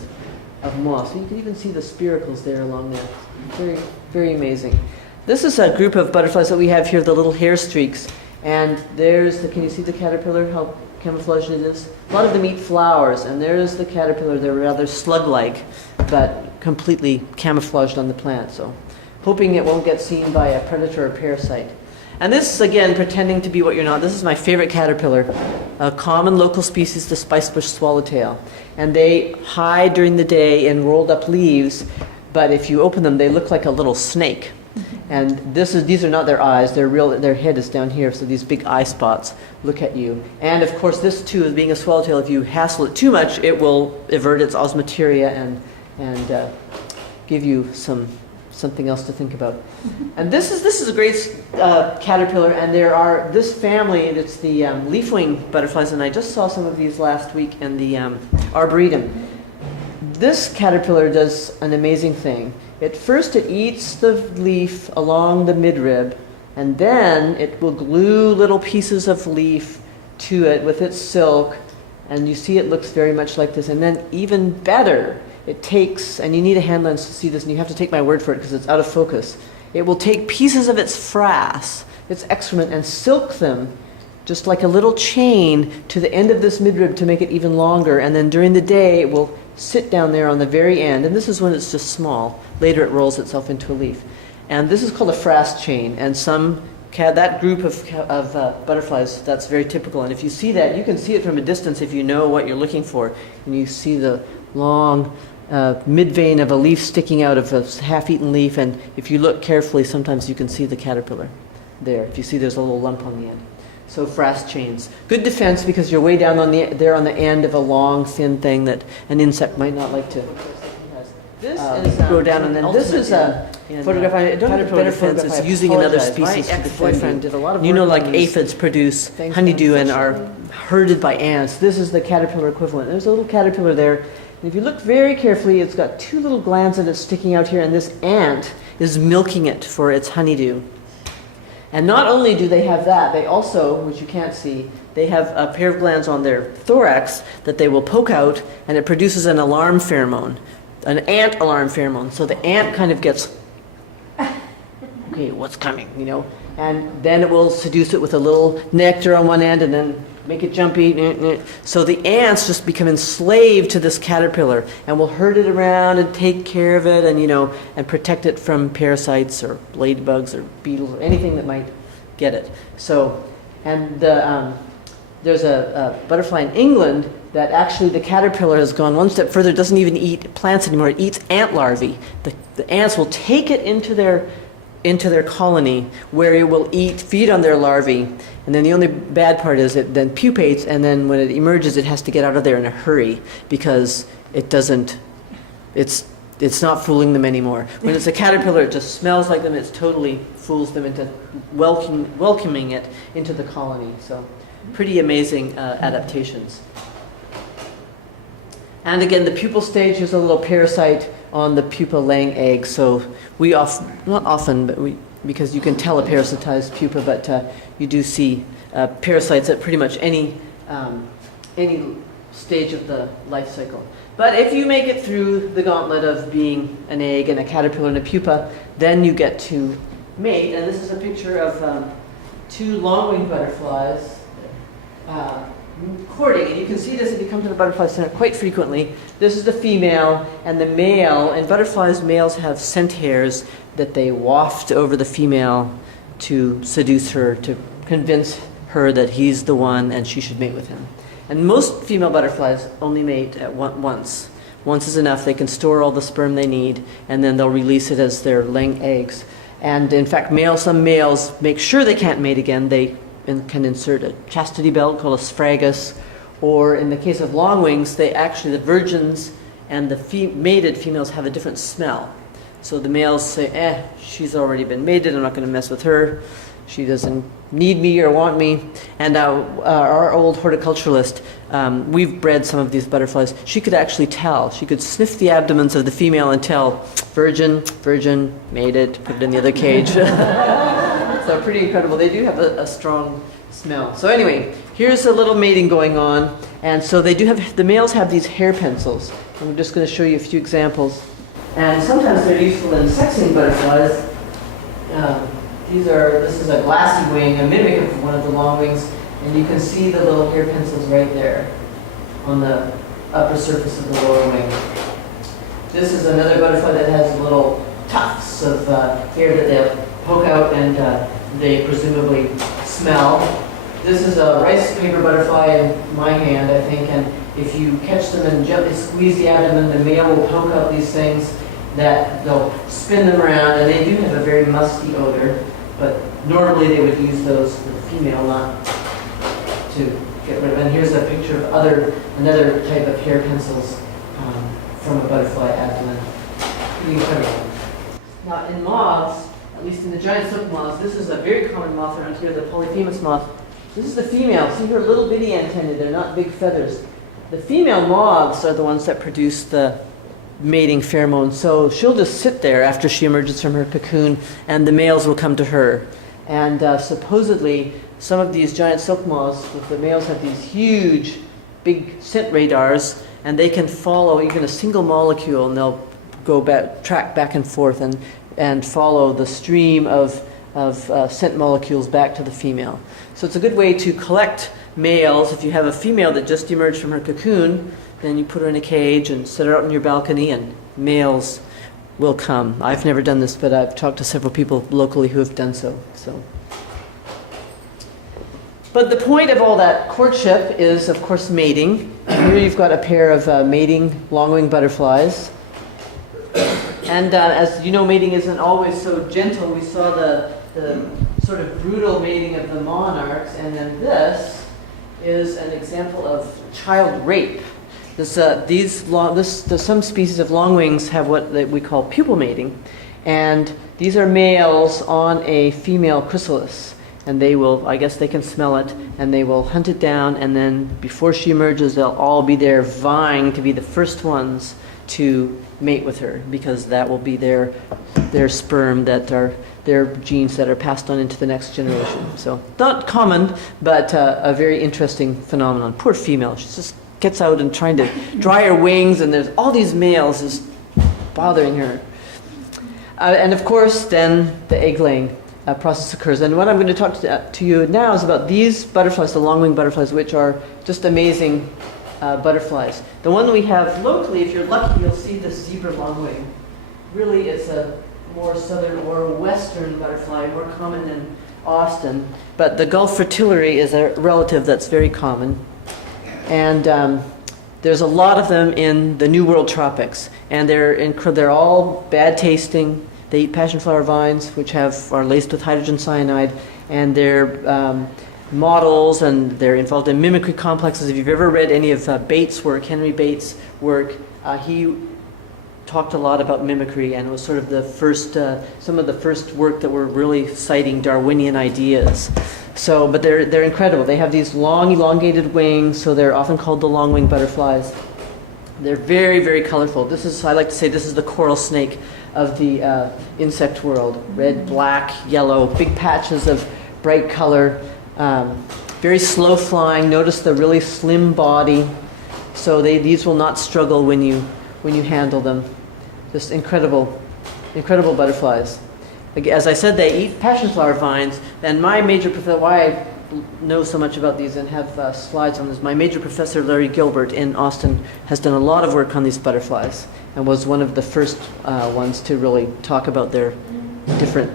moss. So you can even see the spiracles there along there. Very, very amazing. This is a group of butterflies that we have here, the little hair streaks. And can you see the caterpillar, how camouflaged it is? A lot of them eat flowers, and there's the caterpillar. They're rather slug-like, but completely camouflaged on the plant. So hoping it won't get seen by a predator or parasite. And this is, again, pretending to be what you're not. This is my favorite caterpillar, a common local species, the Spicebush Swallowtail. And they hide during the day in rolled up leaves, but if you open them, they look like a little snake. And these are not their eyes, their head is down here, so these big eye spots look at you. And of course this too, as being a swallowtail, if you hassle it too much, it will evert its osmoteria and give you something else to think about. And this is a great caterpillar, and this family, it's the leafwing butterflies, and I just saw some of these last week in the Arboretum. This caterpillar does an amazing thing. At first it eats the leaf along the midrib, and then it will glue little pieces of leaf to it with its silk, and you see it looks very much like this. And then even better, it takes, and you need a hand lens to see this, and you have to take my word for it because it's out of focus, it will take pieces of its frass, its excrement, and silk them just like a little chain to the end of this midrib to make it even longer, and then during the day it will sit down there on the very end, and this is when it's just small. Later it rolls itself into a leaf. And this is called a frass chain, and that group of butterflies, that's very typical. And if you see that, you can see it from a distance if you know what you're looking for. And you see the long mid-vein of a leaf sticking out of a half-eaten leaf, and if you look carefully, sometimes you can see the caterpillar there. If you see there's a little lump on the end. So frass chains. Good defense because you're way down on the end of a long, thin thing that an insect might not like to. This is go down, and then this is a photograph. I don't have a better defense. It's using another species to defend you. Did a lot of work like aphids produce honeydew and are herded by ants. This is the caterpillar equivalent. There's a little caterpillar there. And if you look very carefully, it's got two little glands that it's sticking out here, and this ant is milking it for its honeydew. And not only do they have that, they also, which you can't see, they have a pair of glands on their thorax that they will poke out, and it produces an alarm pheromone, an ant alarm pheromone. So the ant kind of gets, okay, what's coming, and then it will seduce it with a little nectar on one end and then make it jumpy. So the ants just become enslaved to this caterpillar and will herd it around and take care of it and, and protect it from parasites or ladybugs or beetles or anything that might get it. So, and there's a butterfly in England that actually the caterpillar has gone one step further. It doesn't even eat plants anymore. It eats ant larvae. The ants will take it into their into their colony where it will feed on their larvae. And then the only bad part is it then pupates, and then when it emerges, it has to get out of there in a hurry because it's not fooling them anymore. When it's a caterpillar, it just smells like them. It totally fools them into welcoming it into the colony. So pretty amazing adaptations. And again, the pupal stage is a little parasite on the pupa laying eggs. So we not often, but because you can tell a parasitized pupa, but you do see parasites at pretty much any stage of the life cycle. But if you make it through the gauntlet of being an egg and a caterpillar and a pupa, then you get to mate. And this is a picture of 2 long-winged butterflies courting. And you can see this if you come to the butterfly center quite frequently. This is the female, and the male. In butterflies, males have scent hairs that they waft over the female to seduce her, to convince her that he's the one and she should mate with him. And most female butterflies only mate at once. Once is enough. They can store all the sperm they need, and then they'll release it as they're laying eggs. And in fact, some males make sure they can't mate again. They can insert a chastity belt called a sphagus, or in the case of longwings, the virgins and the mated females have a different smell. So the males say, she's already been mated, I'm not going to mess with her. She doesn't need me or want me. And our old horticulturalist, we've bred some of these butterflies. She could actually tell. She could sniff the abdomens of the female and tell, virgin, mated, put it in the other cage. So pretty incredible. They do have a strong smell. So anyway, here's a little mating going on. And so the males have these hair pencils. I'm just going to show you a few examples. And sometimes they're useful in sexing butterflies. This is a glassy wing, a mimic of one of the long wings, and you can see the little hair pencils right there on the upper surface of the lower wing. This is another butterfly that has little tufts of hair that they'll poke out and they presumably smell. This is a rice paper butterfly in my hand, I think, and if you catch them and gently squeeze the abdomen, the male will poke out these things that they'll spin them around, and they do have a very musty odor. But normally they would use those for the female, not to get rid of. And here's a picture of another type of hair pencils from a butterfly abdomen. Pretty incredible. Now in moths, at least in the giant silk moths, this is a very common moth around here, the polyphemus moth. This is the female. See her little bitty antennae, they're not big feathers. The female moths are the ones that produce the mating pheromone. So she'll just sit there after she emerges from her cocoon, and the males will come to her. And supposedly, some of these giant silk moths, the males have these huge, big scent radars, and they can follow even a single molecule, and they'll track back and forth and follow the stream of scent molecules back to the female. So it's a good way to collect males. If you have a female that just emerged from her cocoon, then you put her in a cage and set her out on your balcony, and males will come. I've never done this, but I've talked to several people locally who have done so. But the point of all that courtship is, of course, mating. Here you've got a pair of mating long-winged butterflies. And as you know, mating isn't always so gentle. We saw the sort of brutal mating of the monarchs, and then this is an example of child rape. Some species of longwings have what we call pupil mating, and these are males on a female chrysalis, and they will, I guess they can smell it, and they will hunt it down, and then before she emerges, they'll all be there vying to be the first ones to mate with her, because that will be their sperm, that are their genes that are passed on into the next generation. So not common, but a very interesting phenomenon. Poor female, she just gets out and trying to dry her wings, and there's all these males just bothering her. And of course, then the egg-laying process occurs. And what I'm going to talk to you now is about these butterflies, the long-winged butterflies, which are just amazing butterflies. The one we have locally, if you're lucky, you'll see the zebra longwing. Really, it's a more southern or western butterfly, more common in Austin. But the Gulf fritillary is a relative that's very common. And there's a lot of them in the New World tropics, and they're all bad tasting, They eat passionflower vines, which are laced with hydrogen cyanide, and they're models, and they're involved in mimicry complexes. If you've ever read any of Bates' work, Henry Bates' work, he talked a lot about mimicry, and it was sort of the first, some of the first work that were really citing Darwinian ideas. So, but they're incredible. They have these long, elongated wings, so they're often called the long-winged butterflies. They're very, very colorful. This is, I like to say, this is the coral snake of the insect world. Red, black, yellow, big patches of bright color. Very slow flying. Notice the really slim body. So these will not struggle when you handle them. Just incredible, incredible butterflies. As I said, they eat passionflower vines. And my major professor, why I know so much about these and have slides on this, my major professor, Larry Gilbert in Austin, has done a lot of work on these butterflies and was one of the first ones to really talk about their different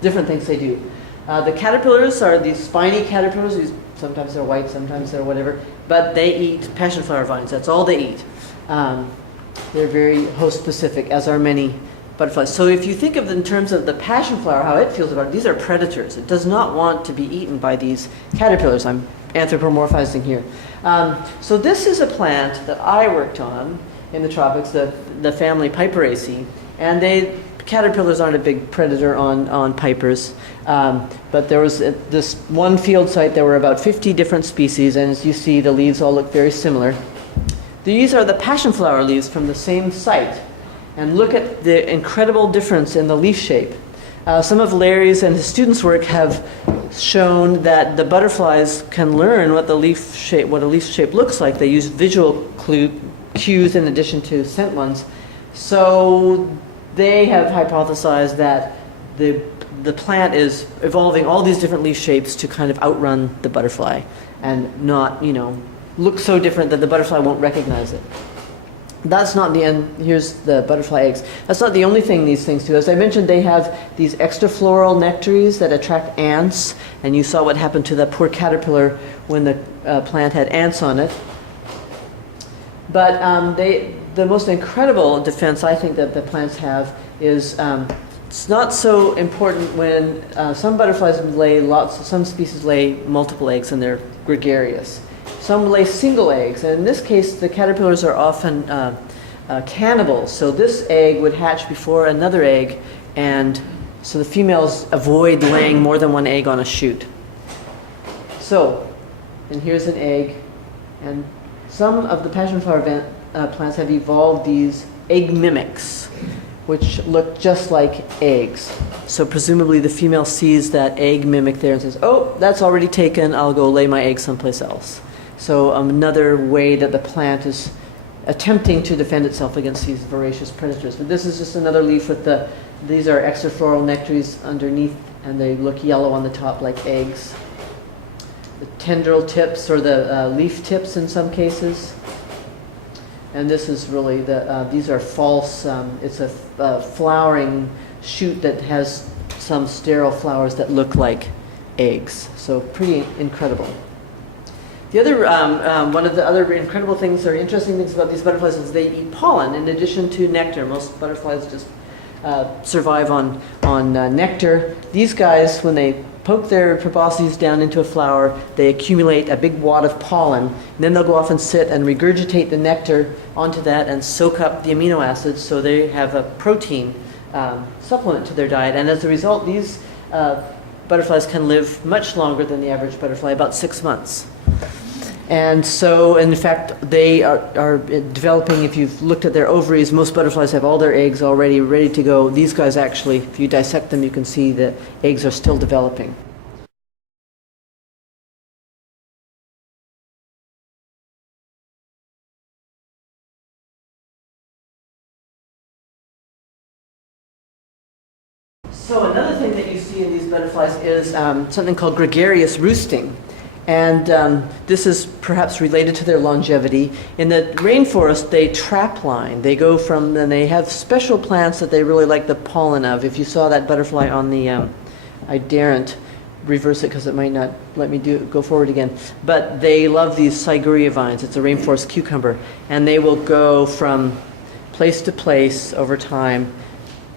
things they do. The caterpillars are these spiny caterpillars. Sometimes they're white, sometimes they're whatever, but they eat passionflower vines. That's all they eat. They're very host specific, as are many butterflies. So if you think of it in terms of the passionflower, how it feels about it, these are predators. It does not want to be eaten by these caterpillars. I'm anthropomorphizing here. So this is a plant that I worked on in the tropics, the family Piperaceae, and caterpillars aren't a big predator on pipers, but there was this one field site, there were about 50 different species, and as you see, the leaves all look very similar. These are the passionflower leaves from the same site. And look at the incredible difference in the leaf shape. Some of Larry's and his students' work have shown that the butterflies can learn what a leaf shape looks like. They use visual cues in addition to scent ones. So they have hypothesized that the plant is evolving all these different leaf shapes to kind of outrun the butterfly and not, look so different that the butterfly won't recognize it. That's not the end. Here's the butterfly eggs. That's not the only thing these things do. As I mentioned, they have these extrafloral nectaries that attract ants, and you saw what happened to that poor caterpillar when the plant had ants on it. But the most incredible defense I think that the plants have is it's not so important when some butterflies lay some species lay multiple eggs, and they're gregarious. Some lay single eggs, and in this case, the caterpillars are often cannibals. So this egg would hatch before another egg, and so the females avoid laying more than one egg on a shoot. So, and here's an egg, and some of the passionflower plants have evolved these egg mimics, which look just like eggs. So presumably the female sees that egg mimic there and says, "Oh, that's already taken, I'll go lay my egg someplace else." So another way that the plant is attempting to defend itself against these voracious predators. But this is just another leaf with these are extrafloral nectaries underneath, and they look yellow on the top like eggs. The tendril tips, or the leaf tips in some cases. And this is really these are false, it's a flowering shoot that has some sterile flowers that look like eggs. So pretty incredible. The other, one of the other incredible things or interesting things about these butterflies is they eat pollen in addition to nectar. Most butterflies just survive on nectar. These guys, when they poke their proboscides down into a flower, they accumulate a big wad of pollen, and then they'll go off and sit and regurgitate the nectar onto that and soak up the amino acids, so they have a protein supplement to their diet. And as a result, these butterflies can live much longer than the average butterfly, about 6 months. And so, in fact, they are developing, if you've looked at their ovaries, most butterflies have all their eggs already ready to go. These guys actually, if you dissect them, you can see that eggs are still developing. So another thing that you see in these butterflies is something called gregarious roosting. And this is perhaps related to their longevity. In the rainforest, they trap line. They go from, and they have special plants that they really like the pollen of. If you saw that butterfly on the, I daren't reverse it because it might not let me go forward again. But they love these Sigouria vines. It's a rainforest cucumber. And they will go from place to place over time,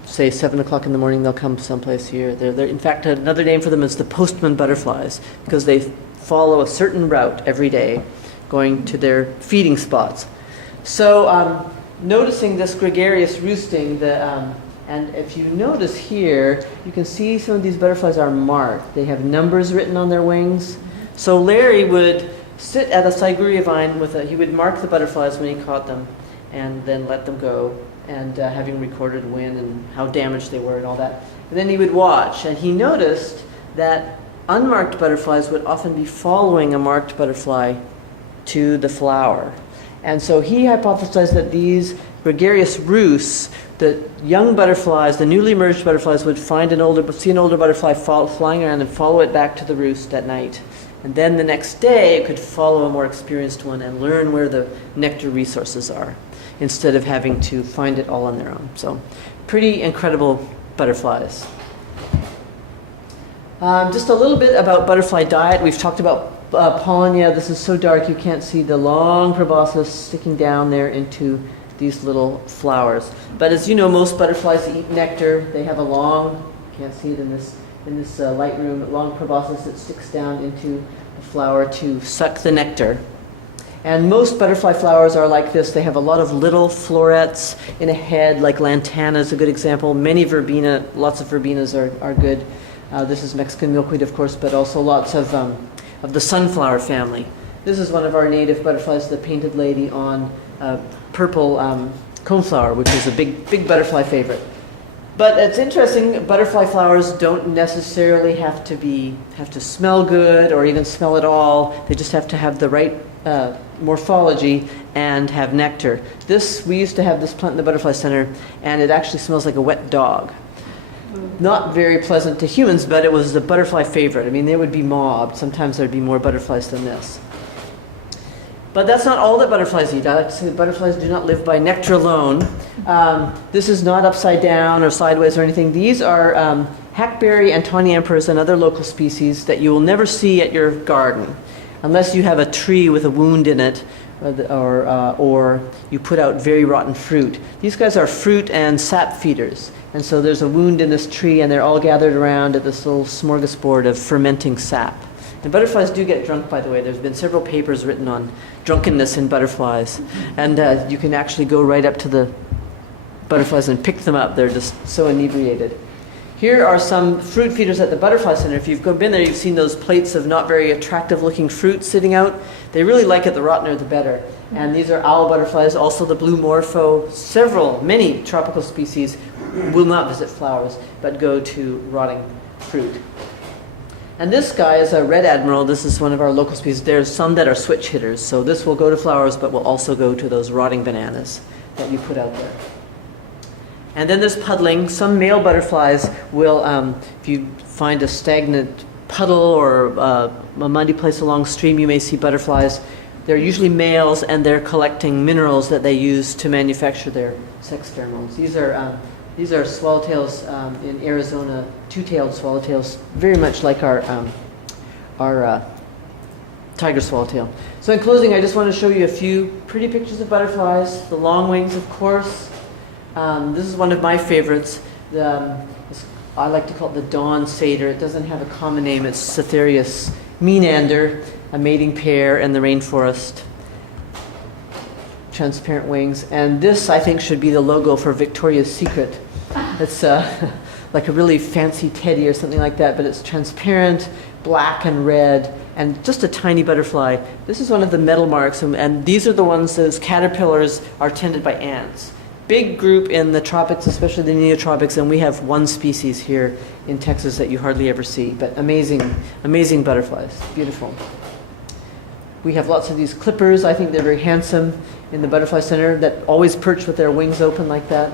say 7 o'clock in the morning, they'll come someplace here. They're, in fact, another name for them is the Postman Butterflies, because they follow a certain route every day, going to their feeding spots. So noticing this gregarious roosting, and if you notice here, you can see some of these butterflies are marked. They have numbers written on their wings. So Larry would sit at a Siguria vine he would mark the butterflies when he caught them, and then let them go, and having recorded when and how damaged they were and all that. And then he would watch, and he noticed that unmarked butterflies would often be following a marked butterfly to the flower. And so he hypothesized that these gregarious roosts, the young butterflies, the newly emerged butterflies, would see an older butterfly flying around and follow it back to the roost at night. And then the next day, it could follow a more experienced one and learn where the nectar resources are, instead of having to find it all on their own. So, pretty incredible butterflies. Just a little bit about butterfly diet. We've talked about pollen. Yeah, this is so dark you can't see the long proboscis sticking down there into these little flowers. But as you know, most butterflies eat nectar. They have a long, can't see it in this light room, a long proboscis that sticks down into the flower to suck the nectar. And most butterfly flowers are like this. They have a lot of little florets in a head, like lantana is a good example. Lots of verbenas are good. This is Mexican milkweed, of course, but also lots of the sunflower family. This is one of our native butterflies, the painted lady on purple coneflower, which is a big butterfly favorite. But it's interesting, butterfly flowers don't necessarily have to smell good or even smell at all. They just have to have the right morphology and have nectar. We used to have this plant in the Butterfly Center, and it actually smells like a wet dog. Not very pleasant to humans, but it was the butterfly favorite. I mean, they would be mobbed. Sometimes there'd be more butterflies than this. But that's not all that butterflies eat. I like to say that butterflies do not live by nectar alone. This is not upside down or sideways or anything. These are hackberry and tawny emperors and other local species that you will never see at your garden, unless you have a tree with a wound in it, or you put out very rotten fruit. These guys are fruit and sap feeders. And so there's a wound in this tree, and they're all gathered around at this little smorgasbord of fermenting sap. And butterflies do get drunk, by the way. There's been several papers written on drunkenness in butterflies. And you can actually go right up to the butterflies and pick them up. They're just so inebriated. Here are some fruit feeders at the Butterfly Center. If you've been there, you've seen those plates of not very attractive looking fruit sitting out. They really like it, the rottener the better. And these are owl butterflies, also the blue morpho. Many tropical species will not visit flowers, but go to rotting fruit. And this guy is a red admiral. This is one of our local species. There's some that are switch hitters, so this will go to flowers, but will also go to those rotting bananas that you put out there. And then there's puddling. Some male butterflies will, if you find a stagnant puddle or a muddy place along stream, you may see butterflies. They're usually males, and they're collecting minerals that they use to manufacture their sex pheromones. These are swallowtails in Arizona, two-tailed swallowtails, very much like our tiger swallowtail. So in closing, I just want to show you a few pretty pictures of butterflies. The long wings, of course. This is one of my favorites. I like to call it the dawn satyr. It doesn't have a common name. It's Cythereus menander, a mating pair in the rainforest. Transparent wings. And this, I think, should be the logo for Victoria's Secret. It's like a really fancy teddy or something like that, but it's transparent, black and red, and just a tiny butterfly. This is one of the metal marks, and these are the ones, those caterpillars are tended by ants. Big group in the tropics, especially the neotropics, and we have one species here in Texas that you hardly ever see, but amazing, amazing butterflies, beautiful. We have lots of these clippers. I think they're very handsome in the Butterfly Center, that always perch with their wings open like that.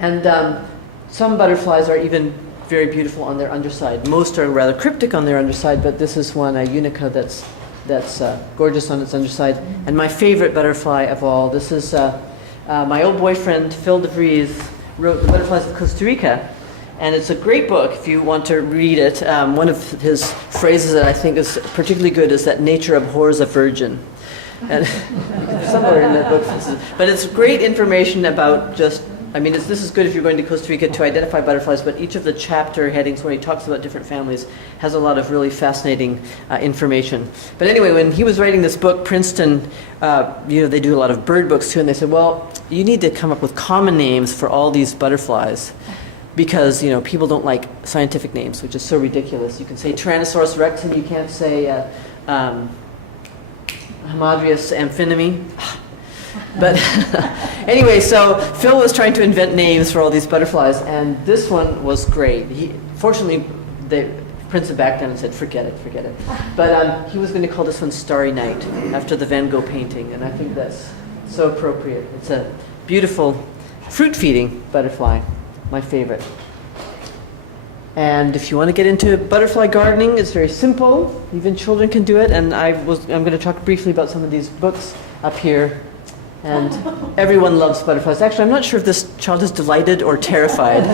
And some butterflies are even very beautiful on their underside. Most are rather cryptic on their underside, but this is one, a Unica, that's gorgeous on its underside. And my favorite butterfly of all, this is my old boyfriend, Phil DeVries, wrote The Butterflies of Costa Rica. And it's a great book if you want to read it. One of his phrases that I think is particularly good is that nature abhors a virgin. And somewhere in that book. But it's great information about just I mean, this is good if you're going to Costa Rica to identify butterflies, but each of the chapter headings where he talks about different families has a lot of really fascinating information. But anyway, when he was writing this book, Princeton, they do a lot of bird books too, and they said, well, you need to come up with common names for all these butterflies because, people don't like scientific names, which is so ridiculous. You can say Tyrannosaurus rex, and you can't say Hamadryas amphinami. But anyway, so Phil was trying to invent names for all these butterflies, and this one was great. Fortunately, Princeton backed down and said, forget it. But he was going to call this one Starry Night, after the Van Gogh painting, and I think that's so appropriate. It's a beautiful fruit-feeding butterfly, my favorite. And if you want to get into butterfly gardening, it's very simple. Even children can do it, and I'm going to talk briefly about some of these books up here. And everyone loves butterflies. Actually, I'm not sure if this child is delighted or terrified.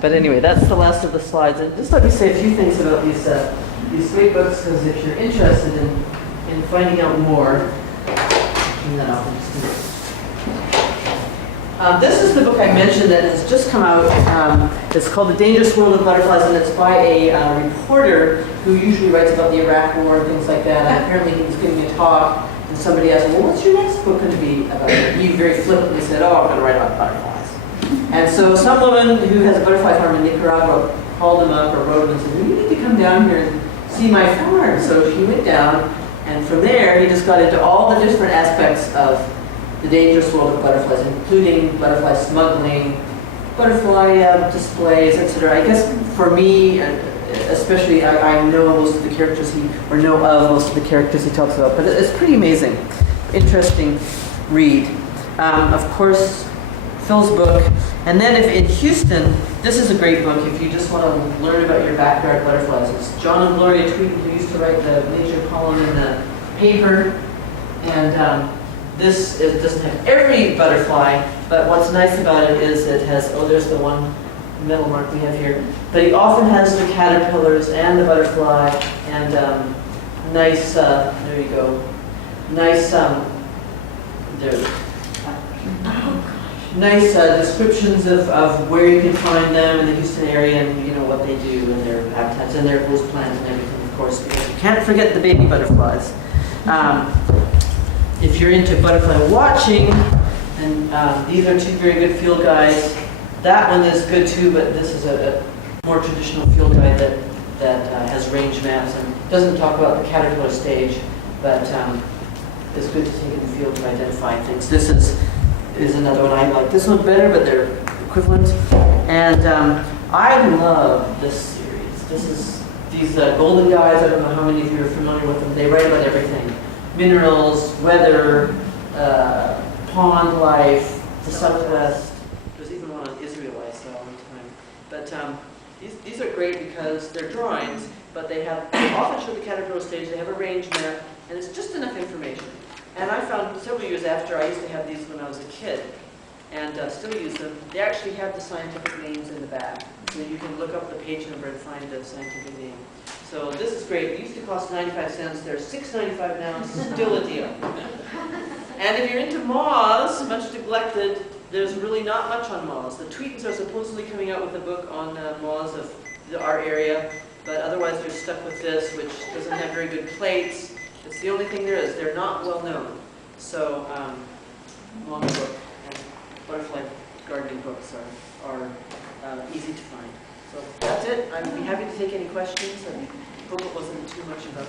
But anyway, that's the last of the slides. And just let me say a few things about these great books, because if you're interested in finding out more, this is the book I mentioned that has just come out. It's called The Dangerous World of Butterflies, and it's by a reporter who usually writes about the Iraq War and things like that. And apparently he was giving a talk, and somebody asked, well, what's your next book going to be about? He very flippantly said, oh, I'm going to write about butterflies. And so some woman who has a butterfly farm in Nicaragua called him up or wrote him and said, well, you need to come down here and see my farm. So he went down, and from there he just got into all the different aspects of the dangerous world of butterflies, including butterfly smuggling, butterfly displays, etc. I guess for me, especially, I know most of the characters know of most of the characters he talks about, but it's pretty amazing, interesting read. Of course, Phil's book, and then if in Houston, this is a great book if you just want to learn about your backyard butterflies. It's John and Gloria Tweeden, who used to write the nature column in the paper, and it doesn't have every butterfly, but what's nice about it is it has, there's the one metal mark we have here, but it often has the caterpillars and the butterfly, and nice, there you go, nice, nice descriptions of where you can find them in the Houston area, and what they do and their habitats and their host plants and everything, of course, because you can't forget the baby butterflies. If you're into butterfly watching, and these are two very good field guides. That one is good too, but this is a more traditional field guide that has range maps and doesn't talk about the caterpillar stage, but it's good to take in the field to identify things. This is another one I like. This one's better, but they're equivalent. And I love this series. These golden guides, I don't know how many of you are familiar with them. They write about everything. Minerals, weather, pond life, the Southwest. There's even one on Israel I saw one time. But these are great because they're drawings, but they often show the caterpillar stage. They have a range map, and it's just enough information. And I found several years after, I used to have these when I was a kid, and still use them. They actually have the scientific names in the back, so you can look up the page number and find the scientific name. So this is great. It used to cost 95 cents. They're $6.95 now. Still a deal. And if you're into moths, much neglected, there's really not much on moths. The Tweetons are supposedly coming out with a book on moths of our area, but otherwise you're stuck with this, which doesn't have very good plates. It's the only thing there is. They're not well known. So, long book and butterfly gardening books are easy to find. So that's it. I'd be happy to take any questions. I hope it wasn't too much about.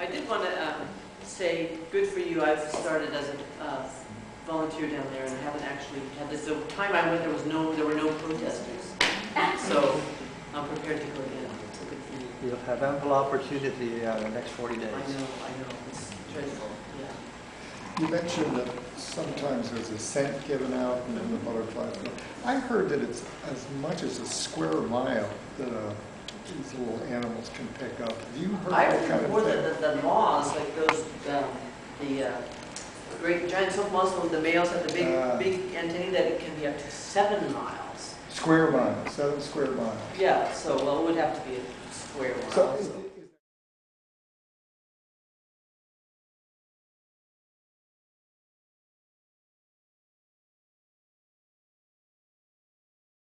I did want to say, good for you. I've started as a volunteer down there, and I haven't actually had this. The time I went, there were no protesters. So I'm prepared to go again. So good for you. You'll have ample opportunity in the next 40 days. I know. It's dreadful. Yeah. You mentioned that sometimes there's a scent given out and then the butterflies. I heard that it's as much as a square mile that these little animals can pick up. Have you heard that kind of thing? The moths, like those, the great giant silk moths, the males have the big antennae that it can be up to 7 miles. Square miles, 7 square miles. Yeah, so, well, it would have to be a square mile. So so.